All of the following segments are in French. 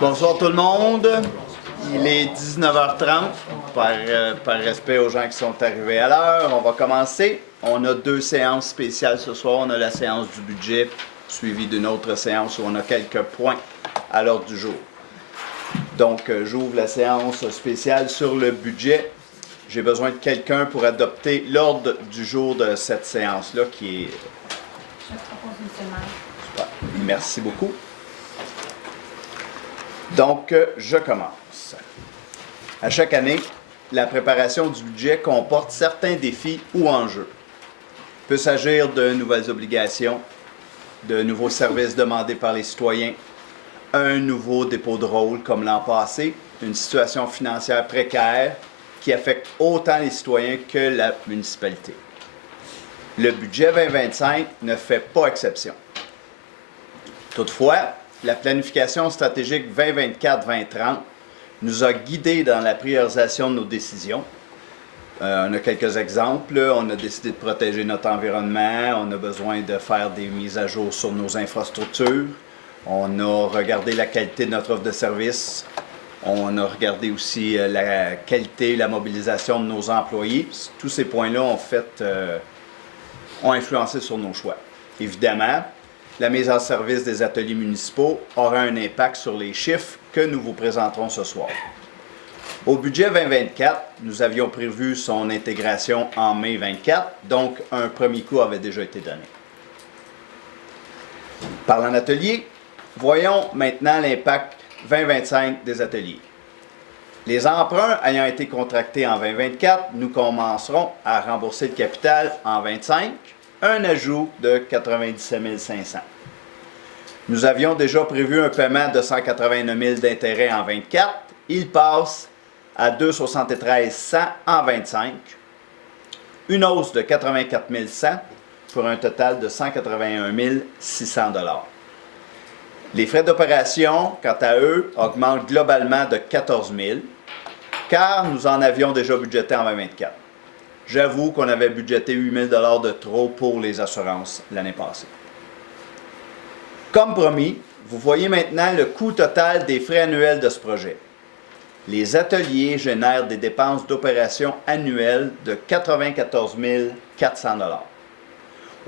Bonsoir tout le monde. Il est 19h30. Par respect aux gens qui sont arrivés à l'heure, on va commencer. On a deux séances spéciales ce soir. On a la séance du budget suivie d'une autre séance où on a quelques points à l'ordre du jour. Donc, j'ouvre la séance spéciale sur le budget. J'ai besoin de quelqu'un pour adopter l'ordre du jour de cette séance-là qui est... Je propose une semaine. Super. Merci beaucoup. Donc, je commence. À chaque année, la préparation du budget comporte certains défis ou enjeux. Il peut s'agir de nouvelles obligations, de nouveaux services demandés par les citoyens, un nouveau dépôt de rôle comme l'an passé, une situation financière précaire qui affecte autant les citoyens que la municipalité. Le budget 2025 ne fait pas exception. Toutefois, la planification stratégique 2024-2030 nous a guidés dans la priorisation de nos décisions. On a quelques exemples. On a décidé de protéger notre environnement. On a besoin de faire des mises à jour sur nos infrastructures. On a regardé la qualité de notre offre de service. On a regardé aussi la qualité et la mobilisation de nos employés. Tous ces points-là ont influencé sur nos choix. Évidemment, la mise en service des ateliers municipaux aura un impact sur les chiffres que nous vous présenterons ce soir. Au budget 2024, nous avions prévu son intégration en mai 24, donc un premier coup avait déjà été donné. Parlant d'ateliers, voyons maintenant l'impact 2025 des ateliers. Les emprunts ayant été contractés en 2024, nous commencerons à rembourser le capital en 2025, un ajout de 97 500. Nous avions déjà prévu un paiement de 189 000 d'intérêt en 24. Il passe à 273 100 en 25. Une hausse de 84 100 pour un total de 181 600 $. Les frais d'opération, quant à eux, augmentent globalement de 14 000 car nous en avions déjà budgété en 2024. J'avoue qu'on avait budgété 8 000 $ de trop pour les assurances l'année passée. Comme promis, vous voyez maintenant le coût total des frais annuels de ce projet. Les ateliers génèrent des dépenses d'opération annuelles de 94 400 $,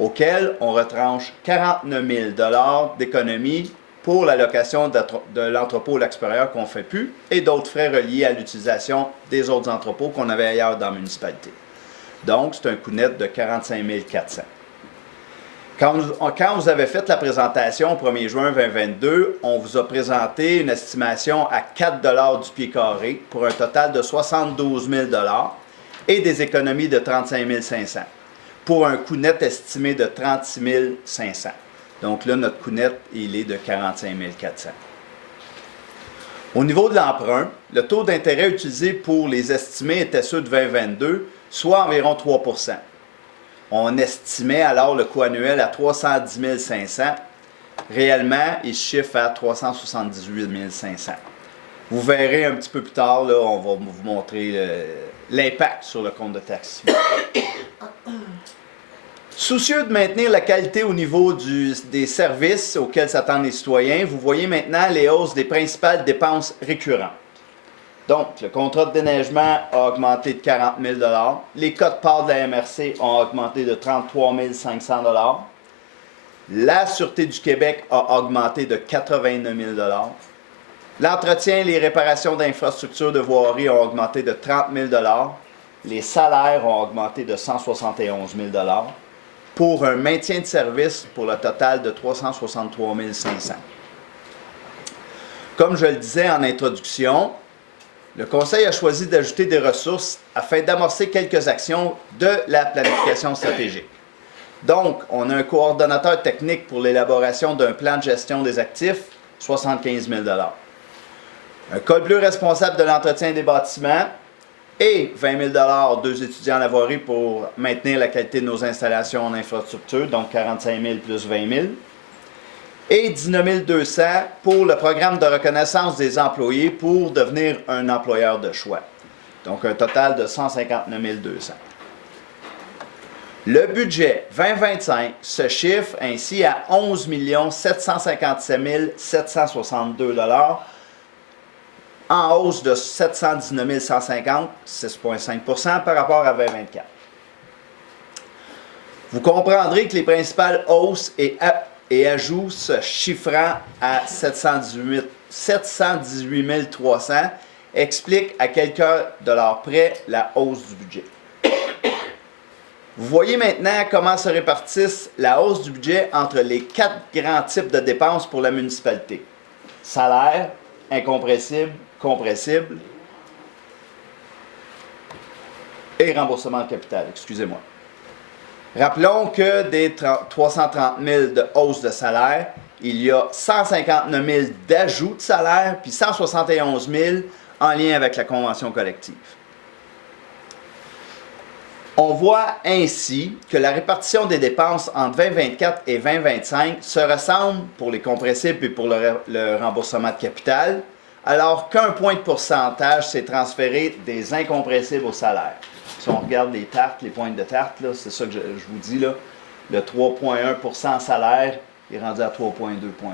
auxquelles on retranche 49 000 $ d'économies pour la location de l'entrepôt L'Expérieur qu'on ne fait plus et d'autres frais reliés à l'utilisation des autres entrepôts qu'on avait ailleurs dans la municipalité. Donc, c'est un coût net de 45 400 $. Quand vous avez fait la présentation au 1er juin 2022, on vous a présenté une estimation à 4 $ du pied carré pour un total de 72 000 $ et des économies de 35 500 pour un coût net estimé de 36 500. Donc là, notre coût net, il est de 45 400. Au niveau de l'emprunt, le taux d'intérêt utilisé pour les estimés était ceux de 2022, soit environ 3 %. On estimait alors le coût annuel à 310 500. Réellement, il se chiffre à 378 500. Vous verrez un petit peu plus tard, là, on va vous montrer l'impact sur le compte de taxes. Soucieux de maintenir la qualité au niveau des services auxquels s'attendent les citoyens, vous voyez maintenant les hausses des principales dépenses récurrentes. Donc, le contrat de déneigement a augmenté de 40 000 $. Les quotes-parts de la MRC ont augmenté de 33 500 $. La Sûreté du Québec a augmenté de 89 000 $. L'entretien et les réparations d'infrastructures de voirie ont augmenté de 30 000 $. Les salaires ont augmenté de 171 000 $, pour un maintien de service pour le total de 363 500. Comme je le disais en introduction, le Conseil a choisi d'ajouter des ressources afin d'amorcer quelques actions de la planification stratégique. Donc, on a un coordonnateur technique pour l'élaboration d'un plan de gestion des actifs, 75 000 $. Un col bleu responsable de l'entretien des bâtiments et 20 000 $, 2 étudiants en la voirie pour maintenir la qualité de nos installations en infrastructure, donc 45 000 plus 20 000. Et 19 200 pour le programme de reconnaissance des employés pour devenir un employeur de choix. Donc, un total de 159 200. Le budget 2025 se chiffre ainsi à 11 757 762 $ en hausse de 719 150, 6,5 par rapport à 2024. Vous comprendrez que les principales hausses et ajouts se chiffrant à 718 300 expliquent à quelques dollars près la hausse du budget. Vous voyez maintenant comment se répartissent la hausse du budget entre les 4 grands types de dépenses pour la municipalité. Salaire, incompressible, compressible et remboursement de capital, excusez-moi. Rappelons que des 330 000 de hausse de salaire, il y a 159 000 d'ajout de salaire, puis 171 000 en lien avec la convention collective. On voit ainsi que la répartition des dépenses entre 2024 et 2025 se ressemble pour les compressibles et pour le remboursement de capital, alors qu'un point de pourcentage s'est transféré des incompressibles au salaire. Si on regarde les tartes, les pointes de tarte, c'est ça que je vous dis, là, le 3,1 % salaire est rendu à 3,2,1.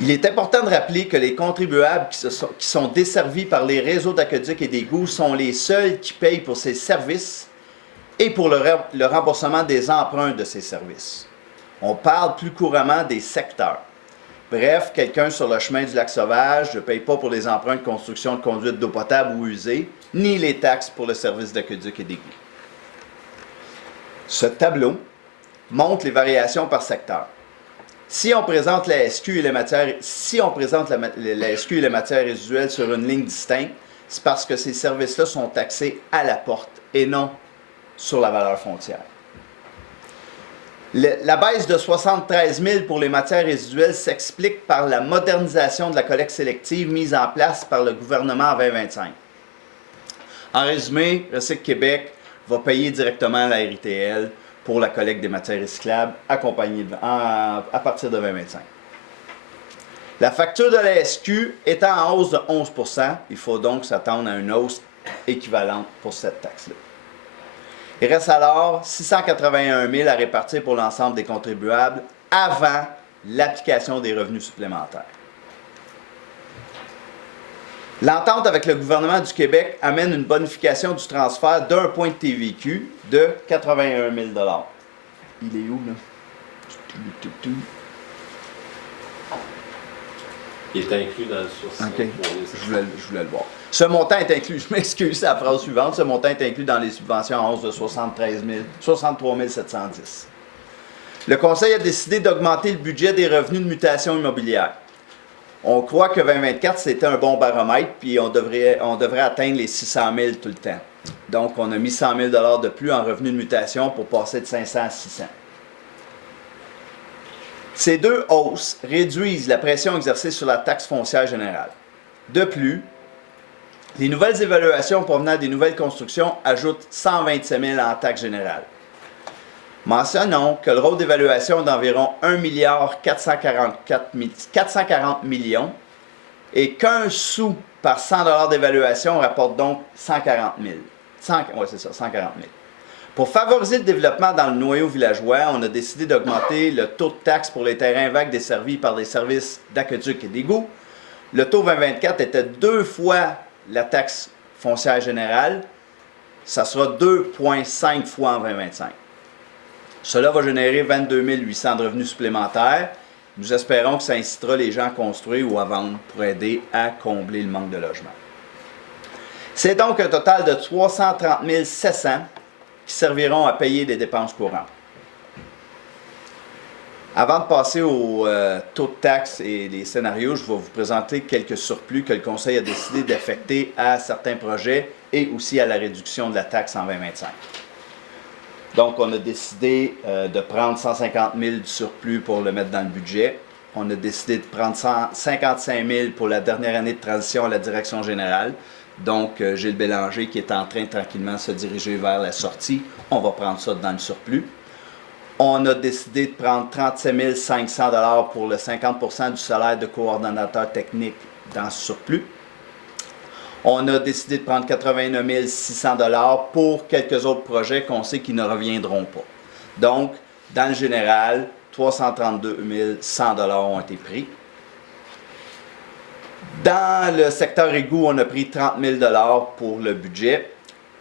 Il est important de rappeler que les contribuables qui sont desservis par les réseaux d'aqueducs et d'égouts sont les seuls qui payent pour ces services et pour le remboursement des emprunts de ces services. On parle plus couramment des secteurs. Bref, quelqu'un sur le chemin du lac Sauvage ne paye pas pour les emprunts de construction de conduite d'eau potable ou usée, ni les taxes pour le service d'aqueduc et d'égouts. Ce tableau montre les variations par secteur. Si on présente la SQ et les matières, résiduelles sur une ligne distincte, c'est parce que ces services-là sont taxés à la porte et non sur la valeur foncière. La baisse de 73 000 pour les matières résiduelles s'explique par la modernisation de la collecte sélective mise en place par le gouvernement en 2025. En résumé, Recycle Québec va payer directement la RITL pour la collecte des matières recyclables à partir de 2025. La facture de la SQ étant en hausse de 11 %, il faut donc s'attendre à une hausse équivalente pour cette taxe-là. Il reste alors 681 000 à répartir pour l'ensemble des contribuables avant l'application des revenus supplémentaires. L'entente avec le gouvernement du Québec amène une bonification du transfert d'un point de TVQ de 81 000 $. Il est où, là? Il est inclus dans le sourcil. OK, je voulais le voir. Ce montant est inclus, je m'excuse, c'est la phrase suivante, ce montant est inclus dans les subventions en hausse de 63 710. Le Conseil a décidé d'augmenter le budget des revenus de mutation immobilière. On croit que 2024, c'était un bon baromètre, puis on devrait atteindre les 600 000 tout le temps. Donc, on a mis 100 000 $ de plus en revenus de mutation pour passer de 500 à 600. Ces deux hausses réduisent la pression exercée sur la taxe foncière générale. De plus, les nouvelles évaluations provenant des nouvelles constructions ajoutent 127 000 en taxe générale. Mentionnons que le rôle d'évaluation est d'environ 1 440 millions et qu'un sou par 100 $ d'évaluation rapporte donc 140 000. 140 000. Pour favoriser le développement dans le noyau villageois, on a décidé d'augmenter le taux de taxe pour les terrains vagues desservis par des services d'aqueduc et d'égouts. Le taux 2024 était 2 fois la taxe foncière générale. Ça sera 2,5 fois en 2025. Cela va générer 22 800 de revenus supplémentaires. Nous espérons que ça incitera les gens à construire ou à vendre pour aider à combler le manque de logement. C'est donc un total de 330 700 qui serviront à payer des dépenses courantes. Avant de passer au taux de taxe et les scénarios, je vais vous présenter quelques surplus que le Conseil a décidé d'affecter à certains projets et aussi à la réduction de la taxe en 2025. Donc, on a décidé de prendre 150 000 du surplus pour le mettre dans le budget. On a décidé de prendre 155 000 pour la dernière année de transition à la direction générale. Donc, Gilles Bélanger qui est en train tranquillement de se diriger vers la sortie. On va prendre ça dans le surplus. On a décidé de prendre 37 500 $ pour le 50 % du salaire de coordonnateur technique dans ce surplus. On a décidé de prendre 89 600 $ pour quelques autres projets qu'on sait qui ne reviendront pas. Donc, dans le général, 332 100 $ ont été pris. Dans le secteur égout, on a pris 30 000 pour le budget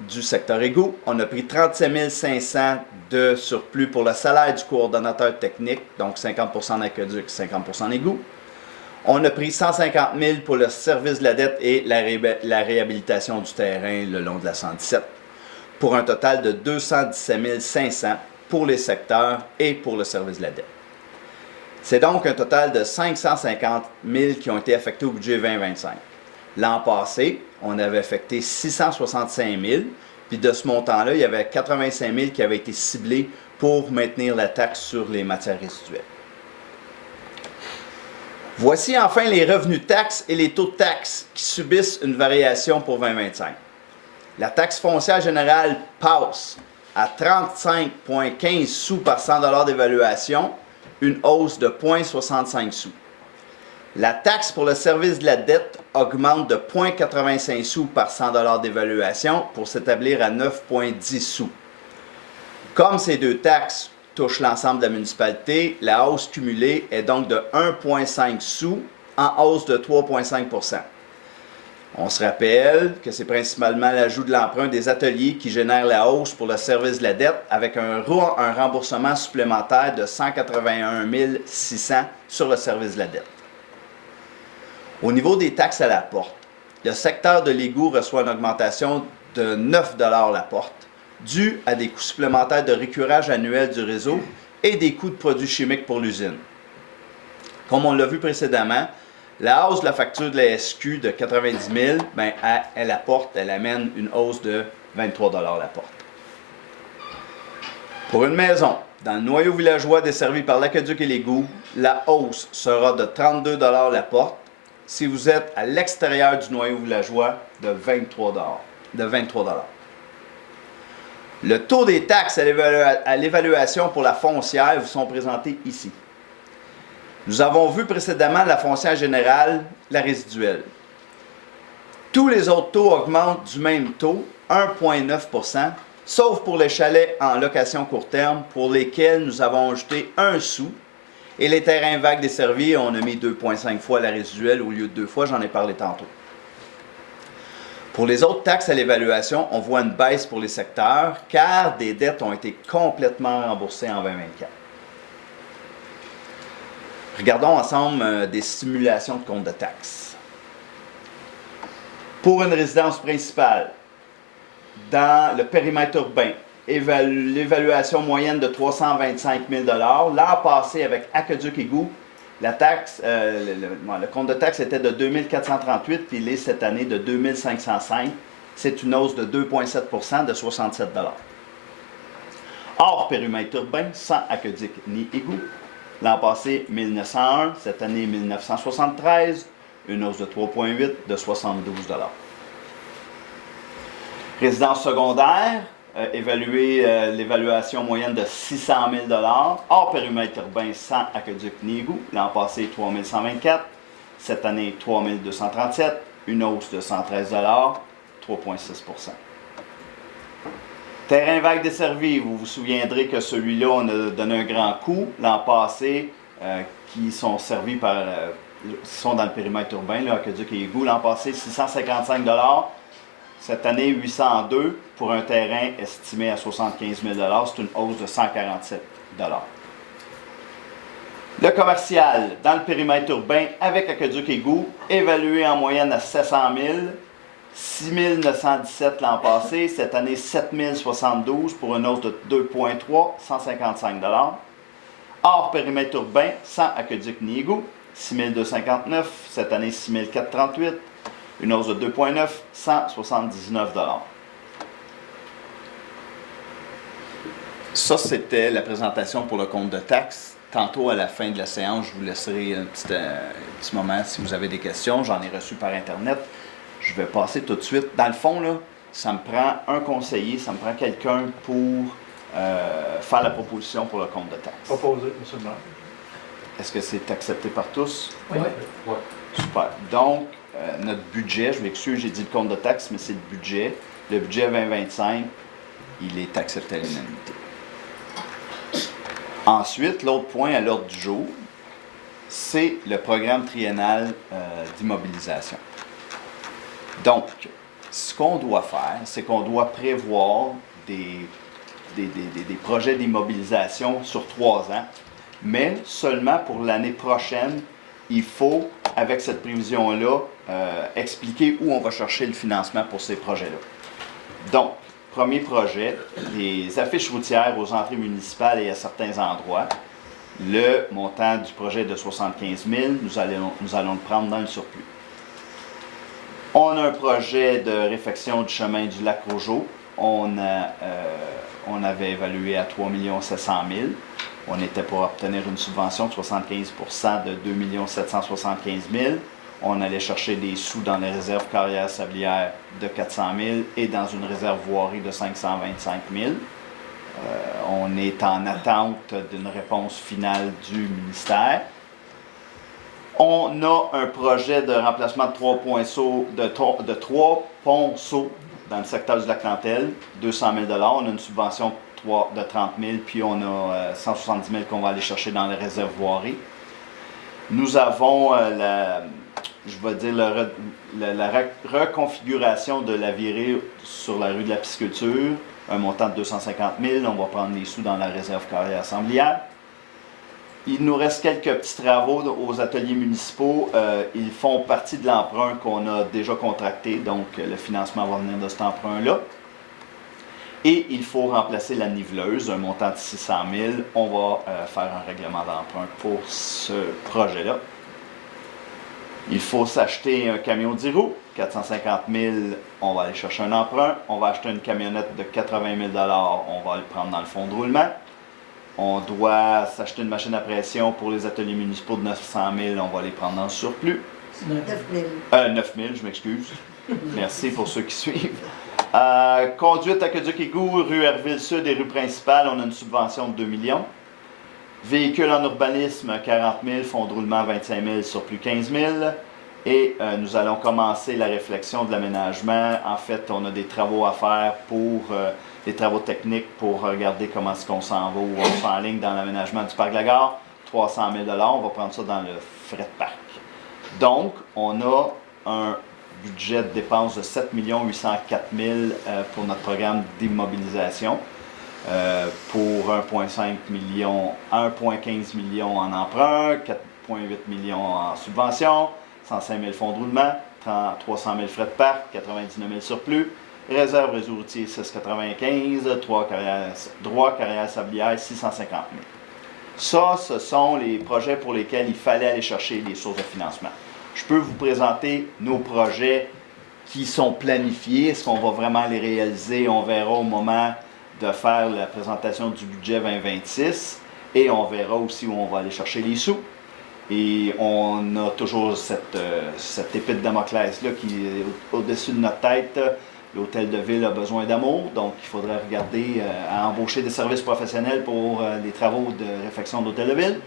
du secteur égout. On a pris 37 500 de surplus pour le salaire du coordonnateur technique, donc 50 en aqueduc, 50 en égout. On a pris 150 000 pour le service de la dette et la réhabilitation du terrain le long de la 117, pour un total de 217 500 pour les secteurs et pour le service de la dette. C'est donc un total de 550 000 qui ont été affectés au budget 2025. L'an passé, on avait affecté 665 000, puis de ce montant-là, il y avait 85 000 qui avaient été ciblés pour maintenir la taxe sur les matières résiduelles. Voici enfin les revenus taxes et les taux de taxes qui subissent une variation pour 2025. La taxe foncière générale passe à 35,15 sous par 100 $ d'évaluation, une hausse de 0,65 sous. La taxe pour le service de la dette augmente de 0,85 sous par 100 $ d'évaluation pour s'établir à 9,10 sous. Comme ces deux taxes touchent l'ensemble de la municipalité, la hausse cumulée est donc de 1,5 sous en hausse de 3,5 %. On se rappelle que c'est principalement l'ajout de l'emprunt des ateliers qui génère la hausse pour le service de la dette avec un remboursement supplémentaire de 181 600 sur le service de la dette. Au niveau des taxes à la porte, le secteur de l'égout reçoit une augmentation de 9 $ la porte, due à des coûts supplémentaires de récurage annuel du réseau et des coûts de produits chimiques pour l'usine. Comme on l'a vu précédemment, la hausse de la facture de la SQ de 90 000, elle amène une hausse de 23 $ la porte. Pour une maison, dans le noyau villageois desservi par l'aqueduc et l'égout, la hausse sera de 32 $ la porte. Si vous êtes à l'extérieur du noyau villageois, de 23 $. Le taux des taxes à l'évaluation pour la foncière vous sont présentés ici. Nous avons vu précédemment la foncière générale, la résiduelle. Tous les autres taux augmentent du même taux, 1,9 %, sauf pour les chalets en location court terme, pour lesquels nous avons ajouté 1 sou, et les terrains vagues desservis, on a mis 2,5 fois la résiduelle au lieu de 2 fois, j'en ai parlé tantôt. Pour les autres taxes à l'évaluation, on voit une baisse pour les secteurs, car des dettes ont été complètement remboursées en 2024. Regardons ensemble des simulations de compte de taxes. Pour une résidence principale, dans le périmètre urbain, l'évaluation moyenne de 325 000 $. L'an passé, avec aqueduc égout, la taxe, le compte de taxe était de 2 438, puis il est cette année de 2 505. C'est une hausse de 2,7 % de 67 $. Hors périmètre urbain, sans aqueduc ni égout, l'an passé, 1901, cette année, 1973, une hausse de 3,8 de 72 $. Résidence secondaire, l'évaluation moyenne de 600 000 $, hors périmètre urbain sans aqueduc ni égout, l'an passé, 3 124, cette année, 3 237, une hausse de 113 $, 3,6 %. Terrain vague desservi, vous vous souviendrez que celui-là, on a donné un grand coup l'an passé, qui sont servis par, sont dans le périmètre urbain, là, aqueduc et égout. L'an passé, 655 $. Cette année, 802 pour un terrain estimé à 75 000 $. C'est une hausse de 147 $. Le commercial, dans le périmètre urbain, avec aqueduc et égout, évalué en moyenne à 700 000 $. 6 917 l'an passé, cette année 7 072 pour une hausse de 2,3, 155 $. Hors périmètre urbain, sans aqueduc ni égout, 6 259, cette année 6 438, une hausse de 2,9, 179 $. Ça, c'était la présentation pour le compte de taxes. Tantôt, à la fin de la séance, je vous laisserai un petit moment si vous avez des questions. J'en ai reçu par Internet. Je vais passer tout de suite. Dans le fond, là, ça me prend un conseiller, ça me prend quelqu'un pour faire la proposition pour le compte de taxes. Proposé, M. le maire. Est-ce que c'est accepté par tous? Oui. Oui. Super. Donc, notre budget, je m'excuse, j'ai dit le compte de taxes, mais c'est le budget. Le budget 2025, il est accepté à l'unanimité. Ensuite, l'autre point à l'ordre du jour, c'est le programme triennal d'immobilisation. Donc, ce qu'on doit faire, c'est qu'on doit prévoir des projets d'immobilisation sur 3 ans, mais seulement pour l'année prochaine, il faut, avec cette prévision-là, expliquer où on va chercher le financement pour ces projets-là. Donc, premier projet, les affiches routières aux entrées municipales et à certains endroits. Le montant du projet est de 75 000, nous allons le prendre dans le surplus. On a un projet de réfection du chemin du lac Rougeau. On avait évalué à 3 700 000. On était pour obtenir une subvention de 75 % de 2 775 000. On allait chercher des sous dans les réserves carrières sablières de 400 000 et dans une réserve voirie de 525 000. On est en attente d'une réponse finale du ministère. On a un projet de remplacement de 3 ponceaux dans le secteur du lac Nantel, 200 000 $. On a une subvention de 30 000, puis on a 170 000 qu'on va aller chercher dans les réserves voiries. Nous avons la reconfiguration de la virée sur la rue de la Pisciculture, un montant de 250 000. On va prendre les sous dans la réserve carrière assemblière. Il nous reste quelques petits travaux aux ateliers municipaux. Ils font partie de l'emprunt qu'on a déjà contracté, donc le financement va venir de cet emprunt-là. Et il faut remplacer la niveleuse, un montant de 600 000. On va faire un règlement d'emprunt pour ce projet-là. Il faut s'acheter un camion 10 roues, 450 000, on va aller chercher un emprunt. On va acheter une camionnette de 80 000 $, on va le prendre dans le fonds de roulement. On doit s'acheter une machine à pression pour les ateliers municipaux de 900 000, on va les prendre dans le surplus. 9 000. 9 000, je m'excuse. Merci pour ceux qui suivent. Conduite aqueduc-égout, rue Herville-Sud et rue principale, on a une subvention de 2 millions. Véhicules en urbanisme, 40 000, fonds de roulement 25 000, surplus 15 000. Et nous allons commencer la réflexion de l'aménagement. En fait, on a des travaux à faire pour des travaux techniques pour regarder comment est-ce qu'on s'en va ou on s'enligne dans l'aménagement du parc de la gare. 300 000 $, on va prendre ça dans le frais de parc. Donc, on a un budget de dépenses de 7 804 000 pour notre programme d'immobilisation. Pour 1,5 million, 1,15 million en emprunt, 4,8 millions en subvention, 105 000 fonds de roulement, 300 000 frais de parc, 99 000 surplus, réserve réseau routier 6,95, droit carrière sablière 650 000. Ça, ce sont les projets pour lesquels il fallait aller chercher les sources de financement. Je peux vous présenter nos projets qui sont planifiés. Est-ce qu'on va vraiment les réaliser? On verra au moment de faire la présentation du budget 2026 et on verra aussi où on va aller chercher les sous. Et on a toujours cette épée de Damoclès-là qui est au-dessus de notre tête. L'hôtel de ville a besoin d'amour, donc il faudrait regarder à embaucher des services professionnels pour les travaux de réfection de l'hôtel de ville.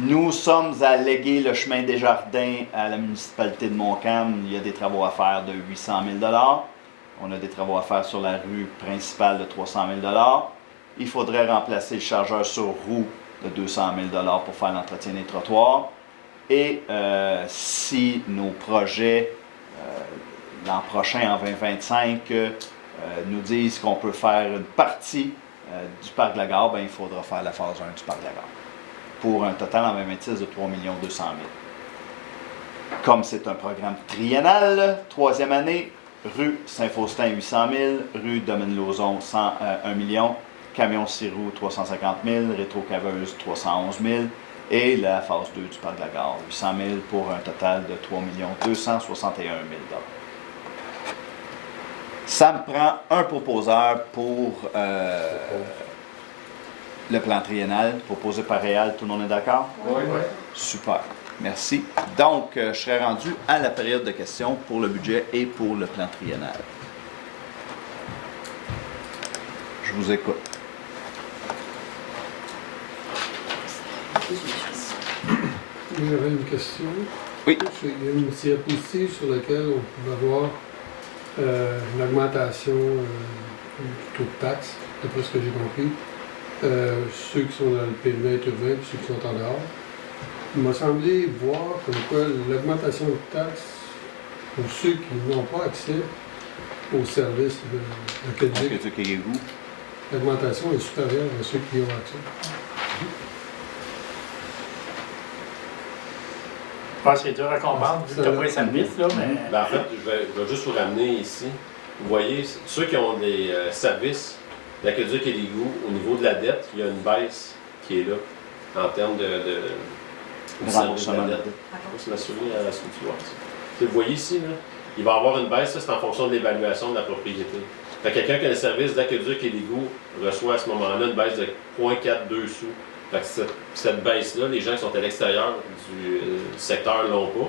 Nous sommes à léguer le chemin des Jardins à la municipalité de Montcalm. Il y a des travaux à faire de 800 000 $. On a des travaux à faire sur la rue principale de 300 000 $. Il faudrait remplacer le chargeur sur roue de 200 000 $ pour faire l'entretien des trottoirs. Et si nos projets l'an prochain, en 2025, nous disent qu'on peut faire une partie du parc de la gare, bien, il faudra faire la phase 1 du parc de la gare, pour un total en 2026 de 3 200 000. Comme c'est un programme triennal, 3e année, rue Saint-Faustin 800 000, rue Domaine-Lauzon 1 million, camion 6 roues 350 000, rétro-caveuse 311 000 et la phase 2 du parc de la gare 800 000 pour un total de 3 261 000 $. Ça me prend un proposeur pour le plan triennal, proposé par Réal. Tout le monde est d'accord? Oui. Super. Merci. Donc, je serai rendu à la période de questions pour le budget et pour le plan triennal. Je vous écoute. J'avais une question. Oui. Il y a une diapositive sur laquelle on pouvait voir une augmentation du taux de taxe, d'après ce que j'ai compris. Ceux qui sont dans le périmètre urbain et ceux qui sont en dehors. Il m'a semblé voir comme quoi l'augmentation de taxes pour ceux qui n'ont pas accès aux services de Québec, l'augmentation est supérieure à ceux qui y ont accès. C'est dur à comprendre, vu que tu n'as pas les services, là, mais... Ben, en fait, je vais juste vous ramener ici. Vous voyez, ceux qui ont des services d'aqueduc et d'égout, au niveau de la dette, il y a une baisse qui est là, en termes de service de la dette. Je vais m'assurer à ce que tu vois. Vous voyez ici, là, il va y avoir une baisse, ça c'est en fonction de l'évaluation de la propriété. Fait que quelqu'un qui a des services d'aqueduc et d'égout reçoit à ce moment-là une baisse de 0,42 sous. Fait que cette baisse-là, les gens qui sont à l'extérieur du secteur ne l'ont pas.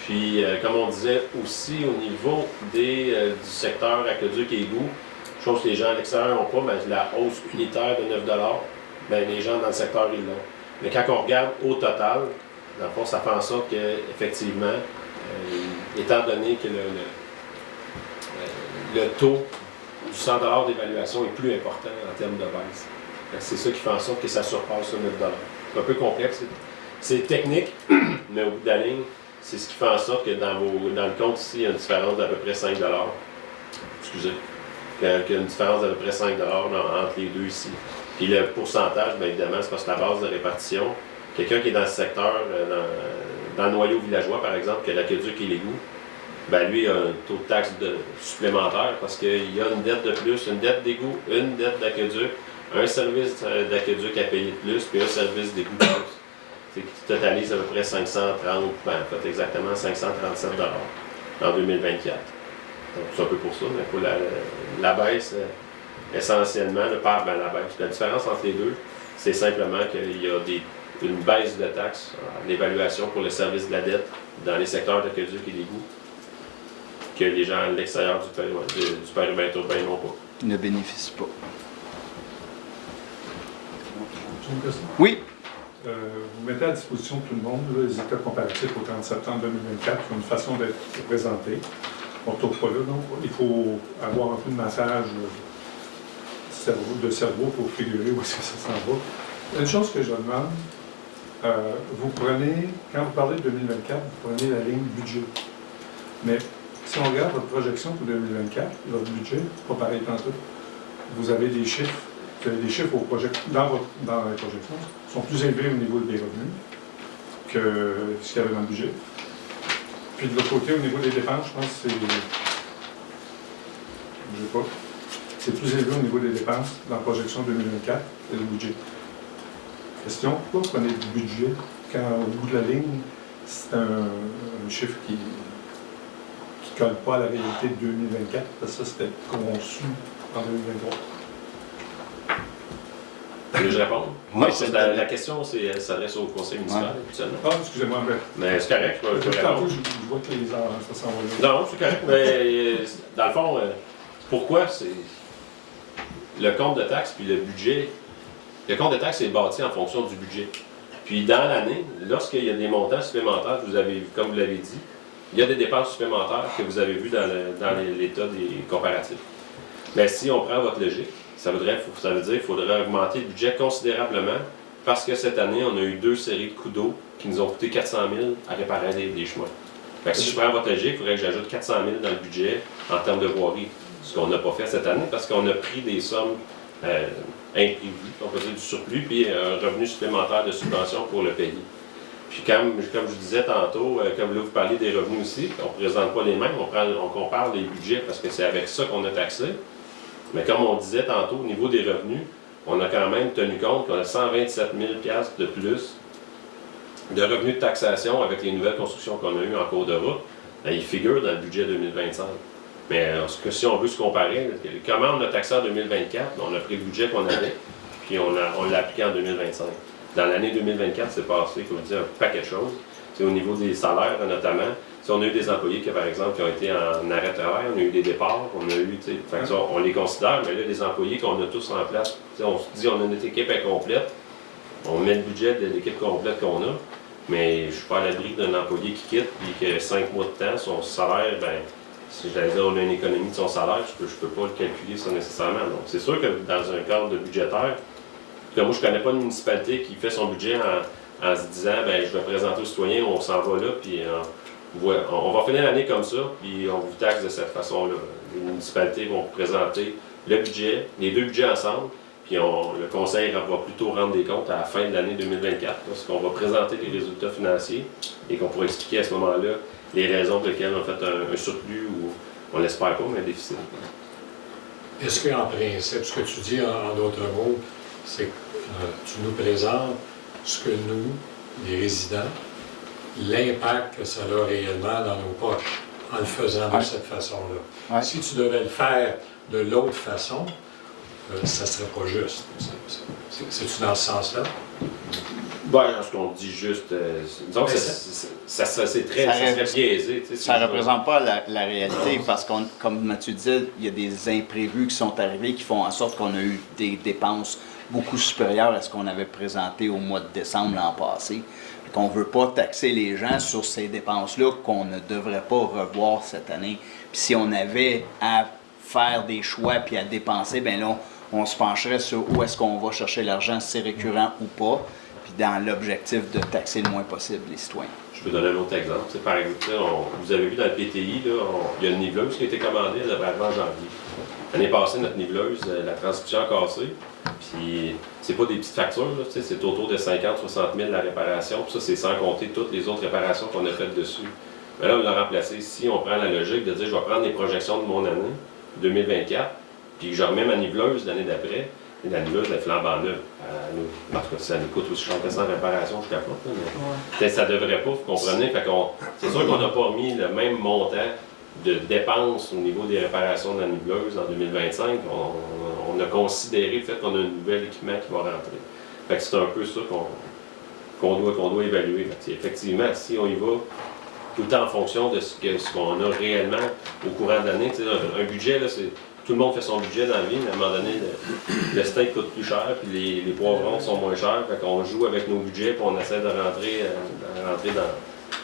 Puis, comme on disait aussi, au niveau du secteur aqueduc et égout, chose que les gens à l'extérieur n'ont pas, mais la hausse unitaire de 9 bien, les gens dans le secteur, ils l'ont. Mais quand on regarde au total, dans le fond, ça fait en sorte qu'effectivement, étant donné que le taux du 100 d'évaluation est plus important en termes de baisse. C'est ça qui fait en sorte que ça surpasse le 9 C'est un peu complexe. C'est technique, mais au bout de la ligne, c'est ce qui fait en sorte que dans le compte ici, il y a une différence d'à peu près 5 Excusez. Il y a une différence d'à peu près 5 entre les deux ici. Puis le pourcentage, bien évidemment, c'est parce que la base de répartition, quelqu'un qui est dans ce secteur, dans le noyau villageois, par exemple, qui a l'aqueduc et l'égout, ben lui, il a un taux de taxe supplémentaire parce qu'il y a une dette de plus, une dette d'égout, une dette d'aqueduc, un service d'aqueduc à payer de plus, puis un service d'égout de plus. C'est qui totalise à peu près 530, ben, en fait exactement 537 en 2024. Donc c'est un peu pour ça, mais pour la baisse, essentiellement, la baisse. La différence entre les deux, c'est simplement qu'il y a une baisse de taxes, l'évaluation pour le service de la dette dans les secteurs d'aqueduc et d'égout, que les gens à l'extérieur du périmètre urbain n'ont pas. Ils ne bénéficient pas. J'ai une question. Oui. Vous mettez à disposition de tout le monde là, les états comparatifs au 30 septembre 2024, qui ont une façon d'être présentés. On ne retrouve pas là, donc il faut avoir un peu de massage de cerveau pour figurer où est-ce que ça s'en va. Une chose que je demande, vous prenez, quand vous parlez de 2024, vous prenez la ligne budget. Mais si on regarde votre projection pour 2024, votre budget, pas pareil tantôt, vous avez des chiffres. Les chiffres dans les projections sont plus élevés au niveau des revenus que ce qu'il y avait dans le budget. Puis de l'autre côté, au niveau des dépenses, je pense que c'est plus élevé au niveau des dépenses dans la projection 2024 et le budget. Question, pourquoi vous prenez du budget quand au bout de la ligne, c'est un chiffre qui ne colle pas à la réalité de 2024, parce que ça c'était conçu en 2023. Je réponds? Oui, la question s'adresse au conseil municipal, habituellement. Ah, excusez-moi, Mais c'est correct, je vais répondre. Je vois que les heures, ça s'en va là. Non, c'est correct, mais dans le fond, pourquoi c'est le compte de taxes puis le budget? Le compte de taxes est bâti en fonction du budget. Puis dans l'année, lorsqu'il y a des montants supplémentaires, comme vous l'avez dit, il y a des dépenses supplémentaires que vous avez vues dans l'état des comparatifs. Mais si on prend votre logique, ça veut dire qu'il faudrait augmenter le budget considérablement parce que cette année, on a eu 2 séries de coups d'eau qui nous ont coûté 400 000 à réparer des chemins. Fait que si je prends votre logique, il faudrait que j'ajoute 400 000 dans le budget en termes de voirie. Ce qu'on n'a pas fait cette année parce qu'on a pris des sommes imprévues, on peut dire du surplus, puis un revenu supplémentaire de subvention pour le payer. Puis comme je disais tantôt, comme là vous parlez des revenus aussi, on ne présente pas les mêmes, on compare les budgets parce que c'est avec ça qu'on a taxé. Mais comme on disait tantôt, au niveau des revenus, on a quand même tenu compte qu'on a 127 000 $ de plus de revenus de taxation avec les nouvelles constructions qu'on a eues en cours de route. Bien, ils figurent dans le budget 2025. Mais si on veut se comparer, comment on a taxé en 2024? On a pris le budget qu'on avait, puis on l'a appliqué en 2025. Dans l'année 2024, c'est passé, comme je dis, un paquet de choses. C'est au niveau des salaires, notamment. Si on a eu des employés par exemple, qui ont été en arrêt de travail, on a eu des départs, on a eu, on les considère, mais là, des employés qu'on a tous en place, on se dit, on a notre équipe incomplète, on met le budget de l'équipe complète qu'on a, mais je ne suis pas à l'abri d'un employé qui quitte, puis que 5 mois de temps, son salaire, si j'allais dire, on a une économie de son salaire, je peux pas le calculer ça nécessairement. Donc, c'est sûr que dans un cadre budgétaire, moi, je ne connais pas une municipalité qui fait son budget en se disant, ben je vais présenter aux citoyens, on s'en va là, puis on va finir l'année comme ça, puis on vous taxe de cette façon-là. Les municipalités vont vous présenter le budget, les deux budgets ensemble, puis le conseil va plutôt rendre des comptes à la fin de l'année 2024, lorsqu'on va présenter les résultats financiers et qu'on pourra expliquer à ce moment-là les raisons pour lesquelles on a fait un surplus ou on l'espère pas, mais un déficit. Est-ce qu'en principe, ce que tu dis en d'autres mots, c'est que tu nous présentes ce que nous, les résidents, l'impact que ça a réellement dans nos poches en le faisant de cette façon-là. Ouais. Si tu devais le faire de l'autre façon, ça ne serait pas juste. C'est-tu dans ce sens-là? Ben, ce qu'on dit juste, disons que ça serait biaisé. Ça ne représente pas la réalité parce que, comme Mathieu disait, il y a des imprévus qui sont arrivés qui font en sorte qu'on a eu des dépenses beaucoup supérieures à ce qu'on avait présenté au mois de décembre l'an passé. On ne veut pas taxer les gens sur ces dépenses-là qu'on ne devrait pas revoir cette année. Puis si on avait à faire des choix puis à dépenser, bien là, on se pencherait sur où est-ce qu'on va chercher l'argent, si c'est récurrent ou pas, puis dans l'objectif de taxer le moins possible les citoyens. Je peux donner un autre exemple. Par exemple, vous avez vu dans le PTI, là, il y a une niveleuse qui a été commandée, elle devrait arriver en janvier. L'année passée, notre niveleuse, la transmission a cassé. Puis, c'est pas des petites factures, là, c'est autour de 50-60 000 la réparation. Puis ça, c'est sans compter toutes les autres réparations qu'on a faites dessus. Mais là, on l'a remplacé. Si on prend la logique de dire, je vais prendre les projections de mon année, 2024, puis je remets ma niveleuse l'année d'après, et la niveleuse, elle flambe en neuve. En tout cas, ça nous coûte aussi cher que ça en réparation, je capote. Mais ça devrait pas, vous comprenez? C'est sûr qu'on n'a pas mis le même montant de dépenses au niveau des réparations de la niveleuse en 2025. On a considéré le fait qu'on a un nouvel équipement qui va rentrer. Fait que c'est un peu ça qu'on doit évaluer. Effectivement, si on y va tout le temps en fonction de ce qu'on a réellement au courant de l'année, un budget, là, tout le monde fait son budget dans la vie, mais à un moment donné, le steak coûte plus cher, puis les poivrons sont moins chers. Fait qu'on joue avec nos budgets, puis on essaie de rentrer